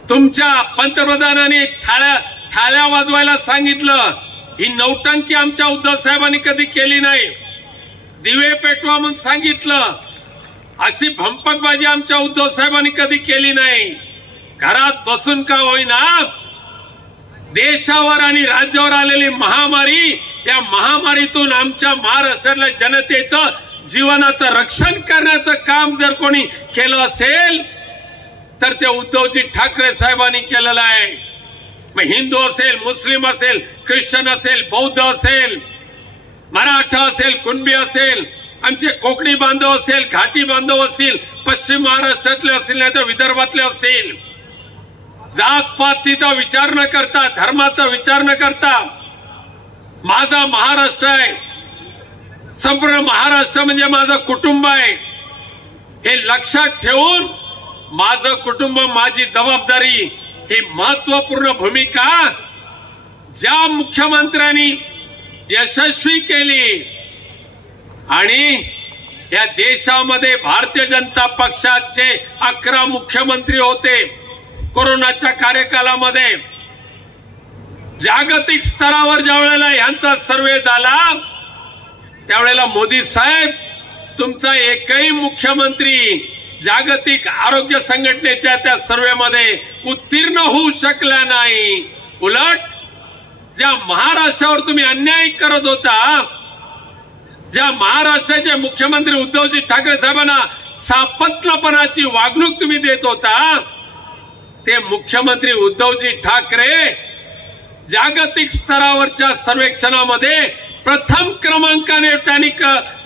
तुमच्या पंतप्रधानांनी थाळ्या वाजवायला सांगितलं, ही नौटंकी आमच्या उद्धव साहेबांनी कधी केली नाही. दिवे पेटवा म्हणून सांगितलं, अशी भंपकबाजी आमच्या उद्धव साहेबांनी कधी केली नाही. घरात बसून का होईना देशावर आणि राज्यावर आलेली महामारी, या महामारीतून आमच्या महाराष्ट्रातल्या जनतेचं जीवनाचं रक्षण करण्याचं काम जर कोणी केलं असेल तर ते उद्धवजी ठाकरे साहेबांनी केलेलं आहे. मग हिंदू असेल, मुस्लिम असेल, ख्रिश्चन असेल, बौद्ध असेल, मराठा असेल, कुणबी असेल, आमचे कोकणी बांधव असेल, घाटी बांधव असतील, पश्चिम महाराष्ट्रातले असतील, नाही तर विदर्भातले असतील, जातपातीचा विचार न करता, धर्माचा विचार न करता माझा महाराष्ट्र आहे, संपूर्ण महाराष्ट्र म्हणजे माझं कुटुंब आहे, हे लक्षात ठेवून माझं कुटुंब माझी जबाबदारी ही महत्वपूर्ण भूमिका ज्या मुख्यमंत्र्यांनी यशस्वी केली. आणि या देशामध्ये भारतीय जनता पक्षाचे 11 मुख्यमंत्री होते. कोरोनाच्या कार्यकालामध्ये जागतिक स्तरावर ज्या वेळेला यांचा सर्वे झाला त्यावेळेला मोदी साहेब तुमचा एकही मुख्यमंत्री जागतिक आरोग्य संघटनेच्या त्या सर्वेमध्ये उत्तीर्ण होऊ शकला नाही. उलट ज्या महाराष्ट्रावर तुम्ही अन्याय करत होता, ज्या महाराष्ट्राचे मुख्यमंत्री उद्धवजी ठाकरे साहेबांना सापत्नपणाची वागणूक तुम्ही देत होता, ते मुख्यमंत्री उद्धवजी ठाकरे जागतिक स्तरावरच्या सर्वेक्षणामध्ये प्रथम क्रमांकाने त्यांनी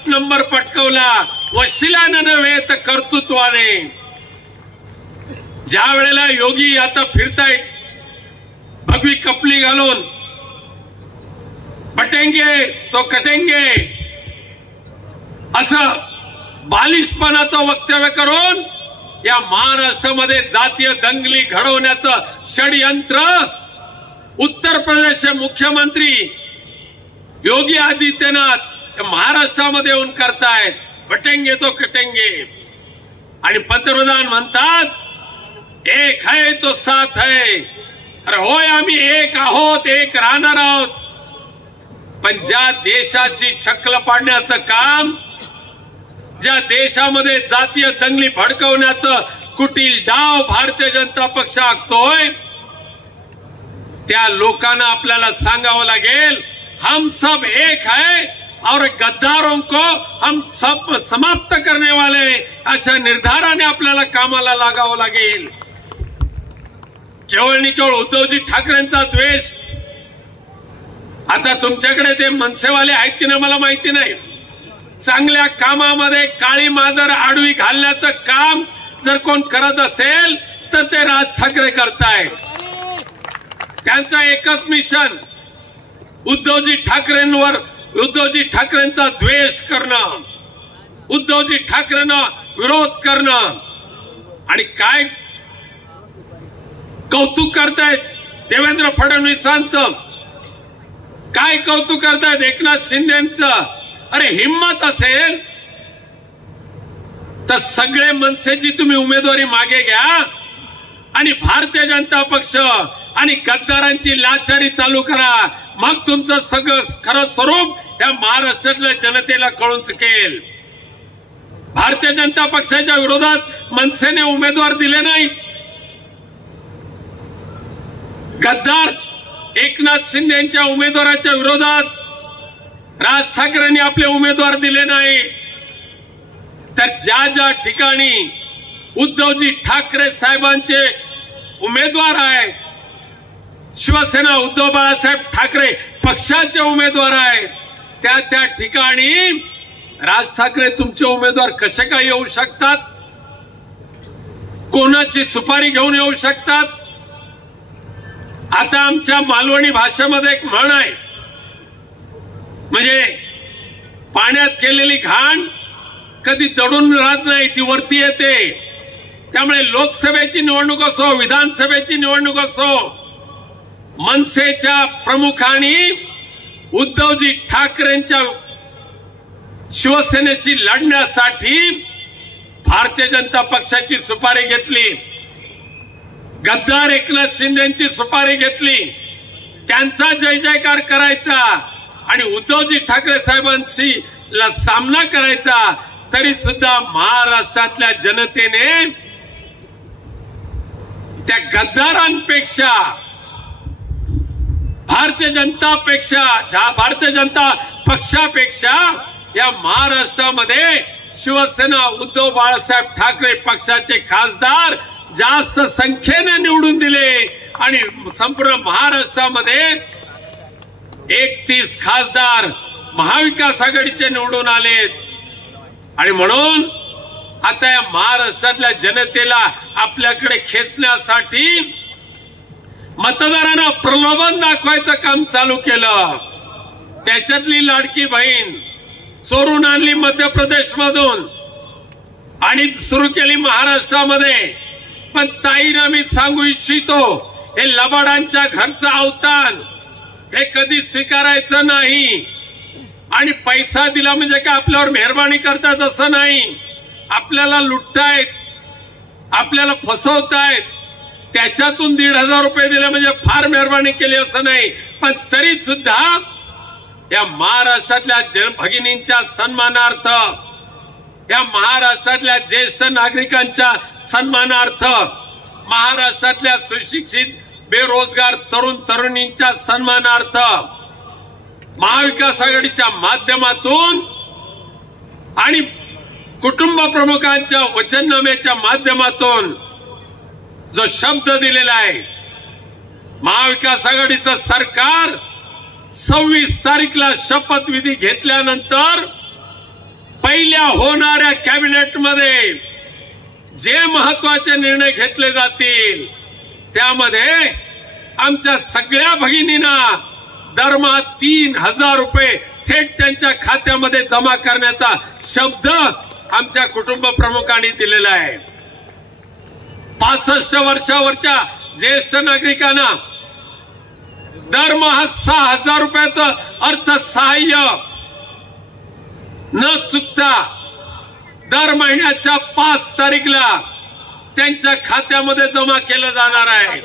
नंबर पटकावला. वशिल्यानं नव्हे तर कर्तृत्वाने. ज्या वेळेला योगी आता फिरतायत भगवी कपली घालून, बटेंगे तो कटेंगे असं बालिशपणाचं वक्तव्य करून या महाराष्ट्रामध्ये जातीय दंगली घडवण्याचं षडयंत्र उत्तर प्रदेशचे मुख्यमंत्री योगी आदित्यनाथ महाराष्ट्रामध्ये येऊन करतायत. बटेंगे तो कटेंगे. आणि पंतप्रधान म्हणतात एक है तो साथ है. अरे होय, आम्ही एक आहोत, एक राहणार आहोत, पण ज्या देशाची छक्ल पाडण्याचं काम, ज्या देशामध्ये जातीय दंगली भडकवण्याचं कुटील डाव भारतीय जनता पक्ष आखतोय, त्या लोकांना आपल्याला सांगावं लागेल, हम सब एक है और गद्दारों को हम सब समाप्त करने वाले, अशा निर्धाराने आपल्याला कामाला लागावं लागेल. केवळ आणि केवळ उद्धवजी ठाकरेंचा द्वेष, आता तुमच्याकडे ते मनसेवाले आहेत की नाही मला माहिती नाही, चांगल्या कामामध्ये काळी मांजर आडवी घालण्याचं काम जर कोण करत असेल तर ते राज ठाकरे करतायत. त्यांचं एकच मिशन उद्धवजी ठाकरेंचा द्वेष करणं, उद्धवजी ठाकरेंना विरोध करणं. आणि काय कौतुक करतायत देवेंद्र फडणवीसांचं, काय कौतुक करतायत एकनाथ शिंदेचं. अरे हिम्मत असेल तर सगळे मनसेची तुम्ही उमेदवारी मागे घ्या आणि भारतीय जनता पक्ष आणि गद्दारांची लाचारी चालू करा. मग तुमचं सगळं खरं स्वरूप या महाराष्ट्रातल्या जनतेला कळून चुकेल. भारतीय जनता पक्षाच्या विरोधात मनसेने उमेदवार दिले नाही, गद्दार एकनाथ शिंदे यांच्या उमेदवाराच्या विरोधात राज ठाकरेंनी आपले उमेदवार दिले नाही. तर ज्या ज्या ठिकाणी उद्धवजी ठाकरे साहेबांचे उमेदवार आहेत, शिवसेना उद्धव बाळासाहेब ठाकरे पक्षाचे उमेदवार आहेत, त्या त्या ठिकाणी राज ठाकरे तुमचे उमेदवार कसे काय येऊ शकतात, कोणाची सुपारी घेऊन येऊ शकतात. आता आमच्या मालवणी भाषेमध्ये एक म्हण आहे, म्हणजे पाण्यात केलेली घाण कधी दडून राहत नाही, ती वरती येते. त्यामुळे लोकसभेची निवडणूक असो, विधानसभेची निवडणूक असो, मनसेच्या प्रमुखांनी उद्धवजी ठाकरेंच्या शिवसेनेशी लढण्यासाठी भारतीय जनता पक्षाची सुपारी घेतली, गद्दार एकनाथ शिंदेची सुपारी घेतली, त्यांचा जय जयकार करायचा आणि उद्धवजी ठाकरे साहेबांशी सामना करायचा. तरी सुद्धा महाराष्ट्रातल्या जनतेने त्या गद्दारांपेक्षा भारतीय जनता पक्षापेक्षा या महाराष्ट्रामध्ये शिवसेना उद्धव बाळासाहेब ठाकरे पक्षाचे खासदार जास्त संख्येने निवडून दिले आणि संपूर्ण महाराष्ट्रामध्ये 31 खासदार महाविकास आघाडीचे निवडून आलेत. आणि म्हणून आता या महाराष्ट्रातल्या जनतेला आपल्याकडे खेचण्यासाठी मतदारांना प्रलोभन दाखवायचं काम चालू केलं. त्याच्यातली लाडकी बहीण चोरून आणली मध्य प्रदेशमधून आणि सुरू केली महाराष्ट्रामध्ये. पण ताईंना मी सांगू इच्छितो, हे लबाडांच्या घरचं अवतान हे कधी स्वीकारायचं नाही. आणि पैसा दिला म्हणजे काय आपल्यावर मेहरबानी करतात असं नाही. आपल्याला लुटतायत, आपल्याला फसवतायत. त्याच्यातून 1,500 रुपये दिले म्हणजे फार मेहरबानी केली असं नाही. पण तरी सुद्धा या महाराष्ट्रातल्या भगिनींच्या सन्मानार्थ, या महाराष्ट्रातल्या ज्येष्ठ नागरिकांच्या सन्मानार्थ, महाराष्ट्रातल्या सुशिक्षित बेरोजगार तरुण तरुणींच्या सन्मानार्थ महाविकास आघाडीच्या माध्यमातून आणि कुटुंब प्रमुखांच्या वचननाम्याच्या माध्यमातून जो शब्द दिलेला आहे, महाविकास आघाडीचं सरकार 26 तारीखला शपथविधी घेतल्यानंतर पहिल्या होणाऱ्या कॅबिनेटमध्ये जे महत्वाचे निर्णय घेतले जातील त्यामध्ये आमच्या सगळ्या भगिनींना दरमहा 3,000 रुपये थेट त्यांच्या खात्यामध्ये जमा करण्याचा शब्द आमच्या कुटुंब प्रमुखांनी दिलेला आहे. 65 वर्षावरच्या ज्येष्ठ नागरिकांना दरमहा 6,000 रुपयाचं अर्थसहाय्य न चुकता दर महिन्याच्या 5 तारीखला त्यांच्या खात्यामध्ये जमा केलं जाणार आहे.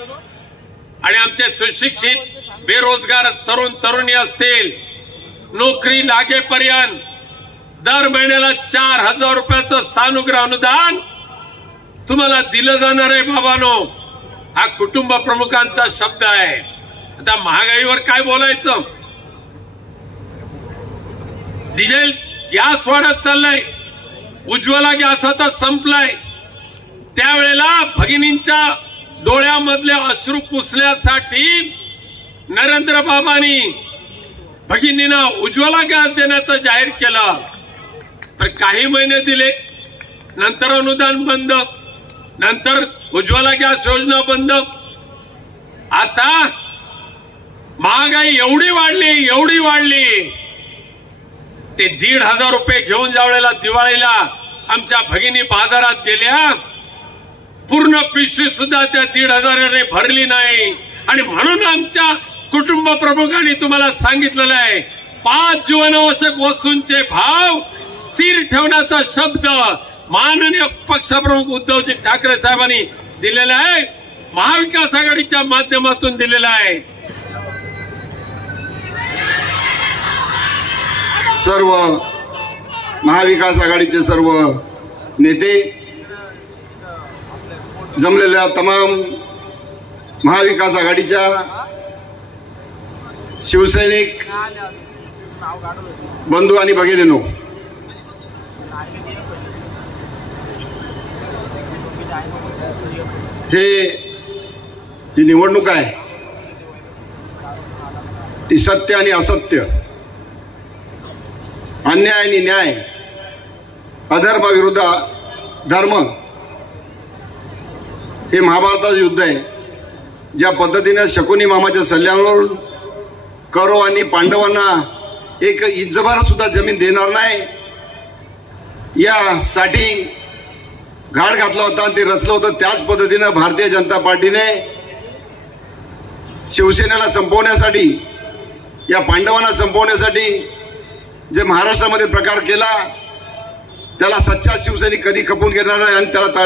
आणि आमचे सुशिक्षित बेरोजगार तरुण तरुणी असतील, नोकरी लागेपर्यंत दर महिन्याला 4,000 रुपयाचं सानुग्रह अनुदान तुम्हाला दिलं जाणार आहे बाबांनो. हा कुटुंब प्रमुखांचा शब्द आहे. आता महागाईवर काय बोलायचं? डिझेल गॅस वाढत चाललाय, उज्ज्वला गॅस आता संपलाय. त्यावेळेला भगिनींच्या डोळ्यामधले अश्रू पुसण्यासाठी नरेंद्र बाबांनी भगिनींना उज्ज्वला गॅस देण्याचं जाहीर केलं. पण काही महिने दिले, नंतर अनुदान बंद, नंतर उज्ज्वला गॅस योजना बंद. आता महागाई एवढी वाढली ते 1,500 रुपये घेऊन ज्यावेळेला दिवाळीला आमच्या भगिनी बाजारात गेल्या, पूर्ण पिशवी सुद्धा त्या 1,500ने भरली नाही. आणि म्हणून आमच्या कुटुंब प्रमुखांनी तुम्हाला सांगितलेलं आहे, 5 जीवनावश्यक वस्तूंचे भाव स्थिर ठेवण्याचा शब्द माननीय पक्षप्रमुख उद्धवजी ठाकरे साहेबांनी दिलेला आहे, महाविकास आघाडीच्या माध्यमातून दिलेला आहे. सर्व महाविकास आघाडीचे सर्व नेते, जमलेल्या तमाम महाविकास आघाडीच्या शिवसैनिक बंधू आणि भगिनींनो, ही निवडणूक आहे ती सत्य आणि असत्य, अन्याय आणि न्याय, अधर्म विरुद्ध धर्म हे महाभारताचं युद्ध आहे. ज्या पद्धतीने शकुनी मामाच्या सल्ल्यावर कौरवांनी पांडवांना एक इज्जतभर सुद्धा जमीन देणार नाही यासाठी घाट घातला होता आणि ते रचलं होतं, त्याच पद्धतीनं भारतीय जनता पार्टीने शिवसेनेला संपवण्यासाठी, या पांडवांना संपवण्यासाठी जे महाराष्ट्रामध्ये प्रकार केला त्याला सच्चा शिवसैनिक कधी खपून घेणार नाही आणि त्याला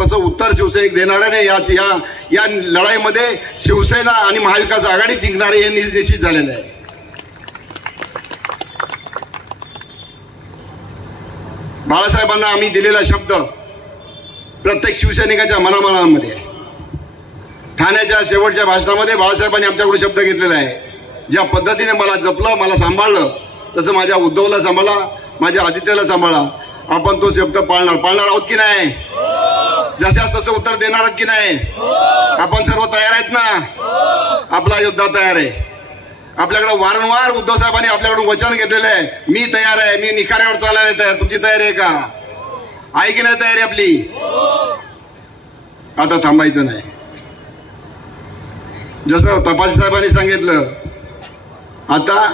तसं उत्तर शिवसैनिक देणार नाही. या लढाईमध्ये शिवसेना आणि महाविकास आघाडी जिंकणारे हे निश्चित झालेले आहे. बाळासाहेबांना आम्ही दिलेला शब्द प्रत्येक शिवसैनिकाच्या मनामनामध्ये आहे. ठाण्याच्या शेवटच्या भाषणामध्ये बाळासाहेबांनी आमच्याकडून शब्द घेतलेला आहे, ज्या पद्धतीने मला जपलं, मला सांभाळलं, तसं माझ्या उद्धवला सांभाळा, माझ्या आदित्यला सांभाळा. आपण तो शब्द पाळणार आहोत की नाही? जशास तसं उत्तर देणार आहोत की नाही? आपण सर्व तयार आहेत ना? आपला योद्धा तयार आहे. आपल्याकडे वारंवार उद्धव साहेबांनी आपल्याकडून वचन घेतलेलं आहे, मी तयार आहे, मी निखाऱ्यावर चालायला तयार. तुमची तयारी आहे का? आहे की नाही तयारी आपली? आता थांबायचं नाही. जसं तपासी साहेबांनी सांगितलं, आता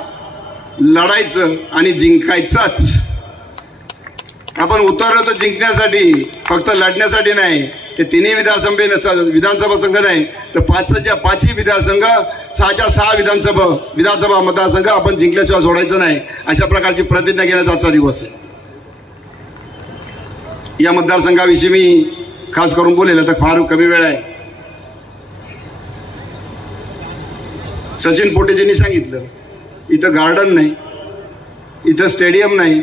लढायचं आणि जिंकायचंच. आपण उतरलो तर जिंकण्यासाठी, फक्त लढण्यासाठी नाही. हे तिन्ही विधानसभा संघ नाही तर 5च्या विधानसंघ, 6च्या 6 विधानसभा मतदारसंघ आपण जिंकल्याशिवाय सोडायचं नाही, अशा प्रकारची प्रतिज्ञा घेण्याचा आजचा दिवस आहे. या मतदारसंघाविषयी मी खास करून बोलेल तर फार कमी वेळ आहे. सचिन पोटेजींनी सांगितलं, इथं गार्डन नाही, इथं स्टेडियम नाही,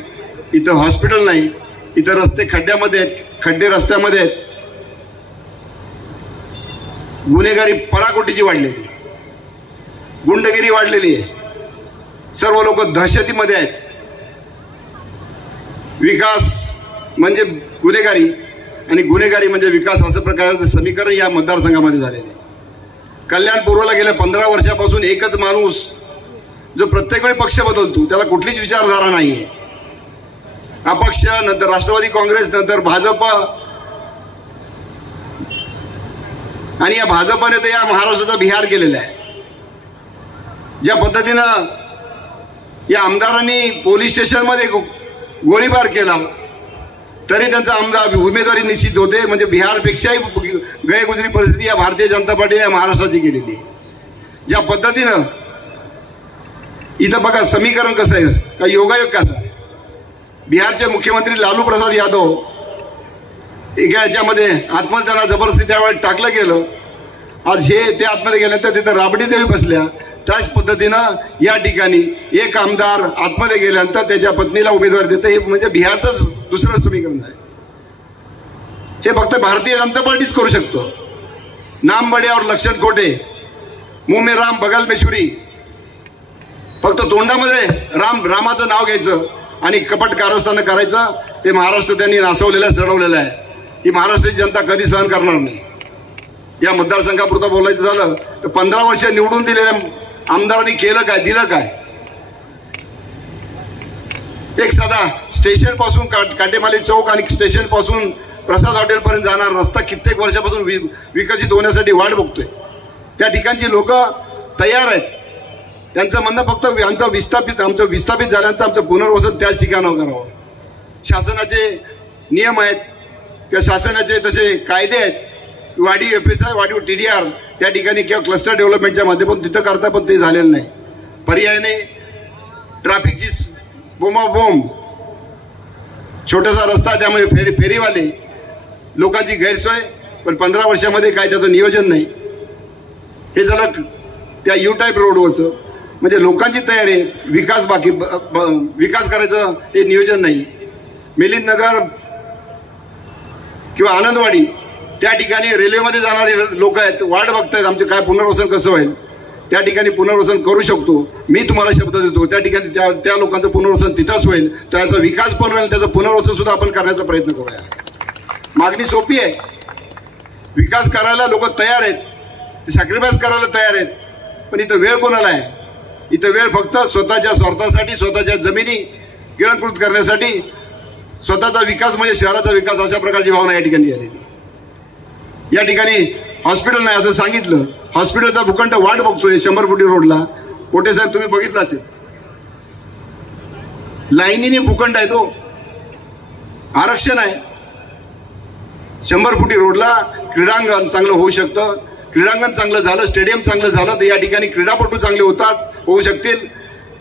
इथं हॉस्पिटल नाही, इथं रस्ते खड्ड्यामध्ये आहेत, खड्डे रस्त्यामध्ये आहेत. गुन्हेगारी पराकोटीची वाढलेली, गुंडगिरी वाढलेली आहे, सर्व लोक दहशतीमध्ये आहेत. विकास म्हणजे गुन्हेगारी आणि गुन्हेगारी म्हणजे विकास असं प्रकारचं समीकरण या मतदारसंघामध्ये झालेलं आहे. कल्याणपूर्वला गेल्या 15 वर्षापासून एकच माणूस जो प्रत्येक वेळी पक्ष बदलतो, त्याला कुठलीच विचारधारा नाही आहे. अपक्ष, नंतर राष्ट्रवादी काँग्रेस, नंतर भाजप, आणि या भाजपने तर या महाराष्ट्राचा बिहार केलेला आहे. ज्या पद्धतीनं या आमदारांनी पोलीस स्टेशनमध्ये गोळीबार केला तरी त्यांचा आमदार उमेदवारी निश्चित होते, म्हणजे बिहारपेक्षाही गैरगुजरी परिस्थिती या भारतीय जनता पार्टीने महाराष्ट्राची केलेली आहे. ज्या पद्धतीनं इथं बघा समीकरण कसं आहे, का योगायोग कसा आहे. बिहारचे मुख्यमंत्री लालू प्रसाद यादव एका याच्यामध्ये आत्महत्याला जबरदस्ती त्यावेळी टाकलं गेलं आज हे ते आतमध्ये गेल्यानंतर तिथं राबडी देवी बसल्या. त्याच पद्धतीनं या ठिकाणी एक आमदार आतमध्ये गेल्यानंतर त्याच्या पत्नीला उमेदवार देतं, हे म्हणजे बिहारचंच दुसरं समीकरण आहे. हे फक्त भारतीय जनता पार्टीच करू शकतो. नाम बडे और लक्षण खोटे, मुंह में राम बगल में छुरी. फक्त तोंडामध्ये रामाचं नाव घ्यायचं आणि कपट कारस्थानं करायचं. हे महाराष्ट्र त्यांनी नासवलेलं चढवलेलं आहे. ही महाराष्ट्राची जनता कधी सहन करणार नाही. या मतदारसंघापुरतं बोलायचं झालं तर 15 वर्ष निवडून दिलेल्या आमदारांनी केलं काय, दिलं काय? एक साधा स्टेशन पासून काटेमाली चौक आणि स्टेशन पासून प्रसाद हॉटेलपर्यंत जाणार रस्ता कित्येक वर्षापासून विकसित होण्यासाठी वाट बघतोय. त्या ठिकाणची लोक तयार आहेत. त्यांचं म्हणणं फक्त आमचं विस्थापित झाल्यानंतर आमचं पुनर्वसन त्याच ठिकाणावर करावं. शासनाचे नियम आहेत किंवा शासनाचे तसे कायदे आहेत. वाढीव FSI, वाढीव TDR त्या ठिकाणी किंवा क्लस्टर डेव्हलपमेंटच्या माध्यमातून तिथं करता, पण ते झालेलं नाही. पर्यायाने ट्रॅफिकची बोंबाबोंब, छोटासा रस्ता, त्यामुळे फेरीवाले लोकांची गैरसोय, पण 15 वर्षामध्ये काय त्याचं नियोजन नाही. हे झालं त्या U टाईप रोडवरचं. म्हणजे लोकांची तयारी आहे, विकास करायचं हे नियोजन नाही. मिलिंद नगर किंवा आनंदवाडी त्या ठिकाणी रेल्वेमध्ये जाणारे लोक आहेत, वाट बघतायत आमचं काय पुनर्वसन कसं होईल. त्या ठिकाणी पुनर्वसन करू शकतो. मी तुम्हाला शब्द देतो त्या ठिकाणी त्या लोकांचं पुनर्वसन तिथंच होईल. त्याचा विकास पण होईल, त्याचं पुनर्वसन सुद्धा आपण करण्याचा प्रयत्न करूया. मागणी सोपी आहे. विकास करायला लोक तयार आहेत, सॅक्रिफाईस करायला तयार आहेत. पण इथं वेळ कोणाला आहे? इथं वेळ फक्त स्वतःच्या स्वार्थासाठी, स्वतःच्या जमिनी गिळंकृत करण्यासाठी, स्वतःचा विकास म्हणजे शहराचा विकास, अशा प्रकारची भावना या ठिकाणी आलेली. या ठिकाणी हॉस्पिटल नाही असं सांगितलं. हॉस्पिटलचा भूखंड वाट बघतोय 100 फुटी रोडला. पोटे साहेब तुम्ही बघितलं असेल, लाईनीने भूखंड आहे, तो आरक्षण आहे. 100 फुटी रोडला क्रीडांगण चांगलं होऊ शकतं. क्रीडांगण चांगलं झालं, स्टेडियम चांगलं झालं तर या ठिकाणी क्रीडापटू चांगले होऊ शकतील.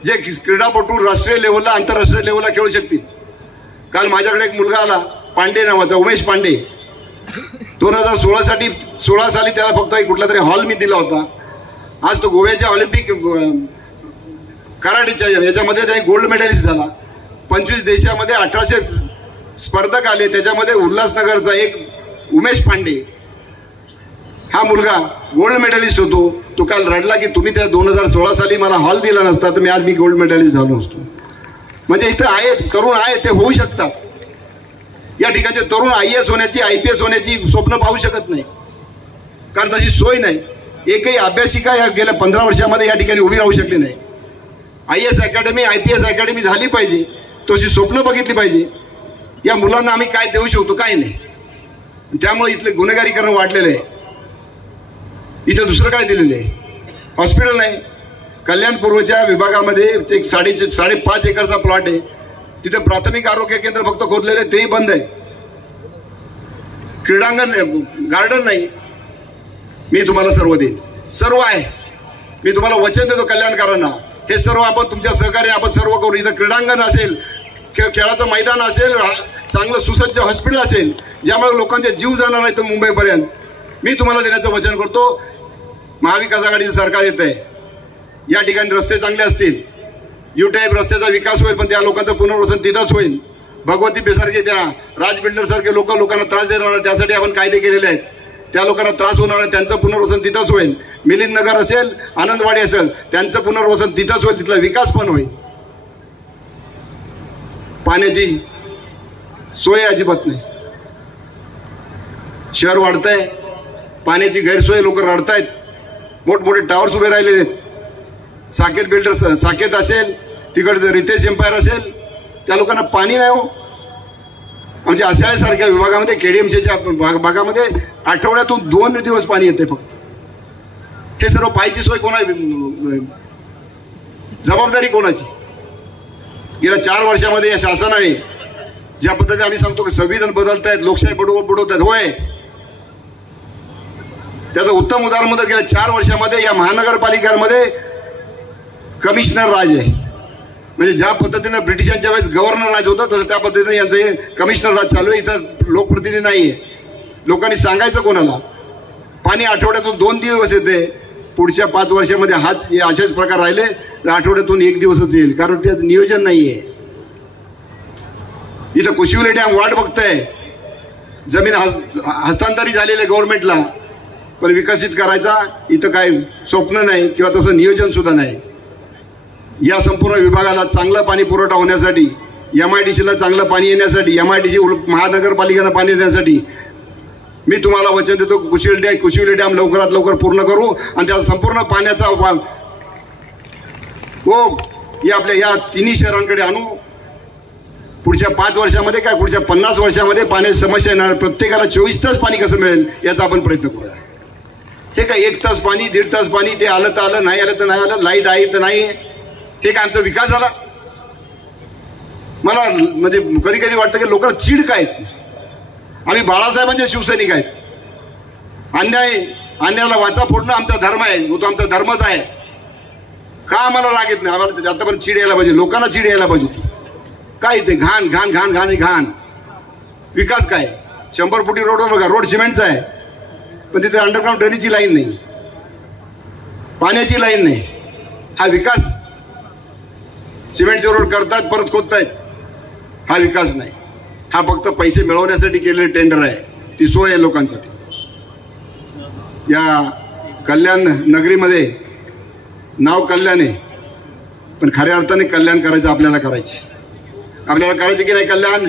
जे क्रीडापटू राष्ट्रीय लेवलला, आंतरराष्ट्रीय लेवलला खेळू शकतील. काल माझ्याकडे एक मुलगा आला, पांडे नावाचा, उमेश पांडे. 2016 साली त्याला फक्त एक कुठला तरी हॉल मी दिला होता. आज तो गोव्याच्या ऑलिम्पिक कराटेच्या याच्यामध्ये त्याने गोल्ड मेडलिस्ट झाला. 25 देशामध्ये 1800 स्पर्धक आले. त्याच्यामध्ये उल्हासनगरचा एक उमेश पांडे हा मुलगा गोल्ड मेडलिस्ट होतो. तो काल रडला की तुम्ही त्या 2016 साली मला हॉल दिला नसता तर आज मी गोल्ड मेडलिस्ट झालो असतो. म्हणजे इथं आहेत, तरुण आहेत, ते होऊ शकतात. या ठिकाणचे तरुण IAS होण्याची, IPS होण्याची स्वप्न पाहू शकत नाही, कारण तशी सोय नाही. एकही अभ्यासिका या गेल्या 15 वर्षामध्ये या ठिकाणी उभी राहू शकली नाही. IAS अकॅडमी, IPS अकॅडमी झाली पाहिजे, तशी स्वप्न बघितली पाहिजे. या मुलांना आम्ही काय देऊ शकतो? काय नाही. त्यामुळे इथले गुन्हेगारीकरण वाढलेलं आहे. इथं दुसरं काय दिलेलं आहे? हॉस्पिटल नाही. कल्याणपूर्वच्या विभागामध्ये एक 5.5 एकरचा प्लॉट आहे. तिथे प्राथमिक आरोग्य केंद्र फक्त खोदलेले, तेही बंद आहे. क्रीडांगण, गार्डन नाही. मी तुम्हाला सर्व देईन, सर्व आहे. मी तुम्हाला वचन देतो कल्याणकारांना, हे सर्व आपण तुमच्या सहकार्याने आपण सर्व करू. इथं क्रीडांगण असेल, खेळाचं मैदान असेल, चांगलं सुसज्ज हॉस्पिटल असेल, ज्यामुळे लोकांचे जीव जाणार नाही तर मुंबईपर्यंत, मी तुम्हाला देण्याचं वचन करतो. महाविकास आघाडीचं सरकार येत आहे. या ठिकाणी रस्ते चांगले असतील, U टाईप रस्त्याचा विकास होईल, पण त्या लोकांचं पुनर्वसन तिथंच होईल. भगवती बेसारखे, त्या राज बिल्डर सारखे लोकांना त्रास देणार, त्यासाठी आपण कायदे केलेले आहेत. त्या लोकांना त्रास होणार आहे, त्यांचं पुनर्वसन तिथंच होईल. मिलिंद नगर असेल, आनंदवाडी असेल, त्यांचं पुनर्वसन तिथंच होईल. तिथला विकास पण होईल. पाण्याची सोय अजिबात नाही. शहर वाढतंय, पाण्याची गैरसोय, लोक रडतायत. मोठमोठे टावर्स उभे राहिलेले आहेत. साकेत बिल्डर्स, साकेत असेल, तिकडचं रितेश एम्पायर असेल, त्या लोकांना पाणी नाही हो. आमच्या आशाळेसारख्या विभागामध्ये, KDMCच्या भागामध्ये आठवड्यातून 2 दिवस पाणी येते फक्त. हे सर्व पाहायची सोय जबाबदारी कोणाची? गेल्या 4 वर्षामध्ये या शासनाने ज्या पद्धतीने आम्ही सांगतो की संविधान बदलतायत, लोकशाही बुडवतायत, होय, त्याचं उत्तम उदाहरण म्हणजे गेल्या 4 वर्षामध्ये या महानगरपालिकांमध्ये कमिशनर राज आहे. म्हणजे ज्या पद्धतीनं ब्रिटिशांच्या वेळेस गव्हर्नर राज होतं, तसं त्या पद्धतीने यांचं हे कमिशनर राज चालू आहे. इथं लोकप्रतिनिधी नाही आहे. लोकांनी सांगायचं कोणाला? पाणी आठवड्यातून 2 दिवस येते. पुढच्या 5 वर्षामध्ये असेच प्रकार राहिले तर आठवड्यातून 1 दिवसच येईल, कारण त्यात नियोजन नाहीये. इथं कुशिवले डॅम वाट बघताय, जमीन हस्तांतरित झालेले गव्हर्नमेंटला, पण विकसित करायचा इथं काय स्वप्न नाही किंवा तसं नियोजन सुद्धा नाही. या संपूर्ण विभागाला चांगलं पाणी पुरवठा होण्यासाठी, MIDCला चांगलं पाणी येण्यासाठी, MIDC महानगरपालिकेला पाणी देण्यासाठी मी तुम्हाला वचन देतो, कुशिवले डॅम लवकरात लवकर पूर्ण करू आणि त्या संपूर्ण पाण्याचा आपल्या या तिन्ही शहरांकडे आणू. पुढच्या 5 वर्षामध्ये काय पुढच्या 50 वर्षामध्ये पाण्याची समस्या येणार. प्रत्येकाला 24 तास पाणी कसं मिळेल याचा आपण प्रयत्न करूया. हे काय 1 तास पाणी, 1.5 तास पाणी, ते आलं तर आलं, नाही आलं तर नाही आलं, लाईट आहे तर नाही, हे काय आमचा विकास झाला? मला म्हणजे कधी कधी वाटतं की लोकांना चीड काय, आम्ही बाळासाहेबांचे शिवसैनिक आहेत. अन्यायाला वाचा फोडणं आमचा धर्म आहे, तो आमचा धर्मच आहे. का आम्हाला राग येत नाही? आम्हाला आतापर्यंत चीड यायला पाहिजे, लोकांना चीड यायला पाहिजे. काय ते घाण घाण घाण घाण घाण. विकास काय? 100 फुटी रोडवर बघा, रोड सिमेंटचा आहे, पण तिथे अंडरग्राऊंड ड्रेनेजची लाईन नाही, पाण्याची लाईन नाही. हा विकास? सिमेंटचे रोड करतात, परत खोदतायत, हा विकास नाही. हा फक्त पैसे मिळवण्यासाठी केलेले टेंडर आहे, ती सोय आहे लोकांसाठी. या कल्याण नगरीमध्ये नाव कल्याण आहे, पण खऱ्या अर्थाने कल्याण करायचं आपल्याला करायचे की नाही कल्याण?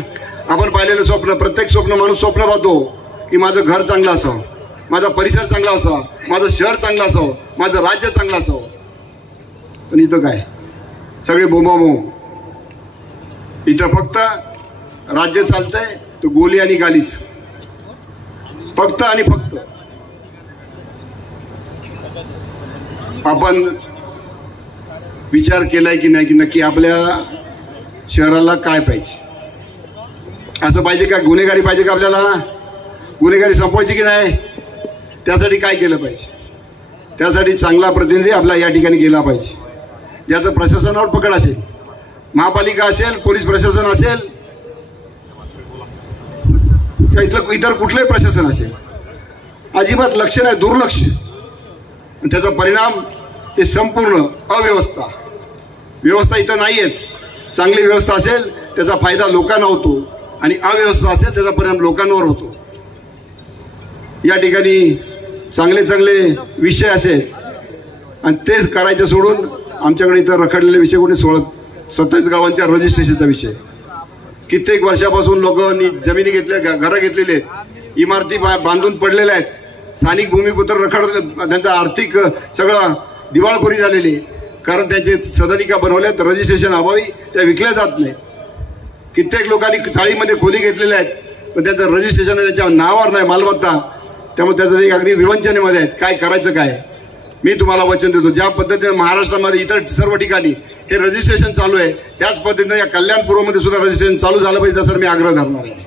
आपण पाहिलेलं स्वप्न, प्रत्येक स्वप्न माणूस स्वप्न पाहतो की माझं घर चांगलं असावं, माझा परिसर चांगला असावा, माझं शहर चांगलं असावं, माझं राज्य चांगलं असावं. पण इथं काय, सगळे बोंबाबोंब. इथं फक्त राज्य चालतंय तर गोली आणि गालीच, फक्त आणि फक्त. आपण विचार केलाय की नाही की नक्की आपल्या शहराला काय पाहिजे? असं पाहिजे का? गुन्हेगारी पाहिजे का आपल्याला? गुन्हेगारी संपवायची की नाही? त्यासाठी काय केलं पाहिजे? त्यासाठी चांगला प्रतिनिधी आपला या ठिकाणी गेला पाहिजे, ज्याचं प्रशासनावर पकड असेल, महापालिका असेल, पोलीस प्रशासन असेल, किंवा इतर कुठलंही प्रशासन असेल. अजिबात लक्ष नाही, दुर्लक्ष. त्याचा परिणाम हे संपूर्ण अव्यवस्था. व्यवस्था इथं नाहीयेच. चांगली व्यवस्था असेल त्याचा फायदा लोकांना होतो, आणि अव्यवस्था असेल त्याचा परिणाम लोकांवर होतो. या ठिकाणी चांगले चांगले विषय असेल आणि तेच करायचे सोडून आमच्याकडे इथं रखडलेले विषय कोणी 27 गावांच्या रजिस्ट्रेशनचा विषय. कित्येक वर्षापासून लोकांनी जमिनी घेतल्या, घरं घेतलेली आहेत, इमारती बांधून पडलेल्या आहेत, स्थानिक भूमिपुत्र रखड, त्यांचा आर्थिक सगळं दिवाळखोरी झालेली, कारण त्यांचे सदनिका बनवल्यात, रजिस्ट्रेशन अभावी त्या विकल्या जात नाही. कित्येक लोकांनी चाळीमध्ये खोली घेतलेल्या आहेत, पण त्याचं रजिस्ट्रेशन त्याच्या नावावर नाही, मालमत्ता. त्यामुळे त्याचं एक अगदी विवंचनेमध्ये आहेत. काय करायचं काय? मी तुम्हाला वचन देतो, ज्या पद्धतीने महाराष्ट्रामध्ये इतर सर्व ठिकाणी हे रजिस्ट्रेशन चालू आहे, त्याच पद्धतीने या कल्याणपूर्वमध्ये सुद्धा रजिस्ट्रेशन चालू झालं पाहिजे, तसं मी आग्रह धरणार आहे.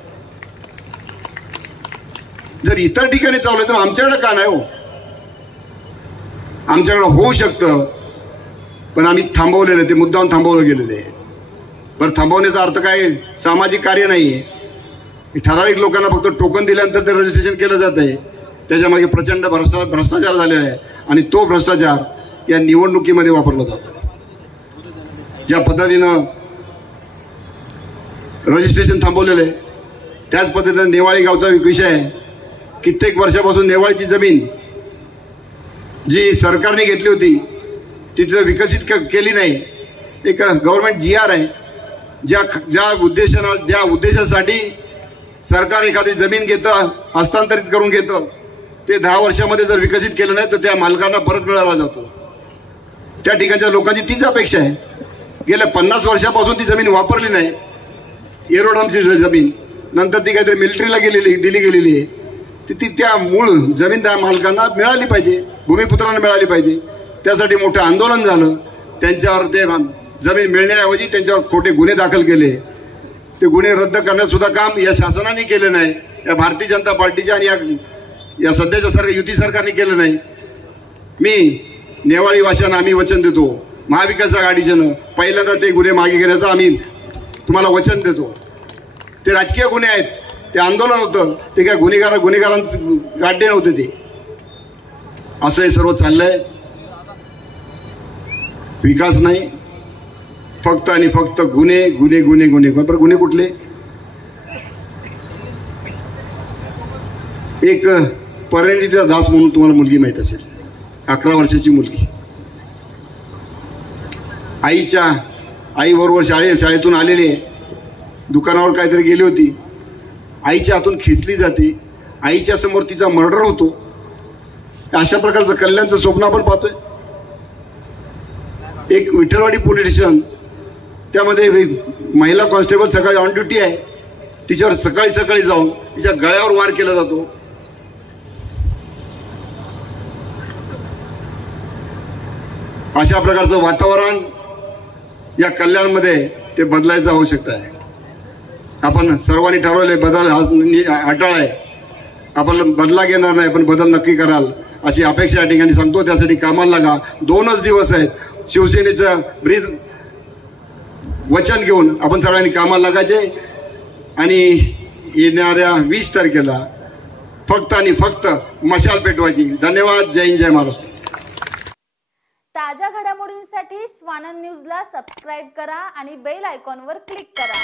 जर इतर ठिकाणी चालू आहे तर आमच्याकडे का नाही हो? आमच्याकडे होऊ शकतं, पण आम्ही थांबवलेलं, ते मुद्दाम थांबवलं गेलेलं आहे. बरं, थांबवण्याचा अर्थ काय? सामाजिक कार्य नाही आहे. ठराविक लोकांना फक्त टोकन दिल्यानंतर ते रजिस्ट्रेशन केलं जात आहे. त्याच्यामागे प्रचंड भ्रष्टाचार झालेला आहे, आणि तो भ्रष्टाचार या निवडणुकीमध्ये वापरला जातो. ज्या पद्धतीनं रजिस्ट्रेशन थांबवलेलं आहे, त्याच पद्धतीनं नेवाळी गावचा एक विषय आहे. कित्येक वर्षापासून नेवाळीची जमीन जी सरकारने घेतली होती ती तिथं विकसित केली नाही. एक गव्हर्नमेंट GR आहे, ज्या उद्देशासाठी सरकार एखादी जमीन घेतं, हस्तांतरित करून घेतं, ते 10 वर्षामध्ये जर विकसित केलं नाही तर त्या मालकांना परत मिळाला जातो. त्या ठिकाणच्या लोकांची तीच अपेक्षा आहे. गेल्या 50 वर्षापासून ती जमीन वापरली नाही, एरोडमची जमीन, नंतर ती काहीतरी मिलिटरीला दिली गेलेली आहे. ती त्या मूळ जमीनदार मालकांना मिळाली पाहिजे, भूमिपुत्रांना मिळाली पाहिजे. त्यासाठी मोठं आंदोलन झालं. त्यांच्यावर ते जमीन मिळण्याऐवजी त्यांच्यावर खोटे गुन्हे दाखल केले. ते गुन्हे रद्द करण्याचं सुद्धा काम या शासनाने केलं नाही, या भारतीय जनता पार्टीच्या आणि या सध्याच्या युती सरकारने केलं नाही. मी नेवाळी वाशांना आम्ही वचन देतो, महाविकास आघाडीच्यानं पहिल्यांदा ते गुन्हे मागे घेण्याचं आम्ही तुम्हाला वचन देतो. ते राजकीय गुन्हे आहेत, ते आंदोलन होतं, ते काय गुन्हेगारांचं गाड्डे नव्हते. असं हे सर्व चाललंय. विकास नाही, फक्त आणि फक्त गुन्हे गुन्हे गुन्हे गुन्हे. बरं, गुन्हे कुठले? एक परिणिता दास म्हणून तुम्हाला मुलगी माहीत असेल, 11 वर्षाची मुलगी. आईबरोबर शाळेतून आलेली आहे. दुकानावर काहीतरी गेली होती, आईच्या हातून खेचली जाते, आईच्या समोर तिचा मर्डर होतो. अशा प्रकारचं कल्याणचं स्वप्न आपण पाहतोय. एक विठ्ठलवाडी पोलीस स्टेशन, त्यामध्ये महिला कॉन्स्टेबल सकाळी ऑन ड्युटी आहे, तिच्यावर सकाळी सकाळी जाऊन तिच्या गळ्यावर वार केला जातो. अशा प्रकारचं वातावरण या कल्याणमध्ये ते बदलायचं आवश्यकता आहे. आपण सर्वांनी ठरवले बदल अटळ आहे, आपण बदला घेणार नाही, पण बदल नक्की कराल अशी अपेक्षा या ठिकाणी सांगतो. त्यासाठी कामाला लागा. 2च दिवस आहेत. शिवसेनेचं ब्रीद वचन घेऊन आपण सगळ्यांनी कामाला लागायचे आणि येणाऱ्या 20 तारखेला फक्त आणि फक्त मशाल पेटवायची. धन्यवाद. जय हिंद, जय महाराष्ट्र. ताज्या घडामोडींसाठी स्वानंद न्यूजला सबस्क्राईब करा आणि बेल आयकॉनवर क्लिक करा.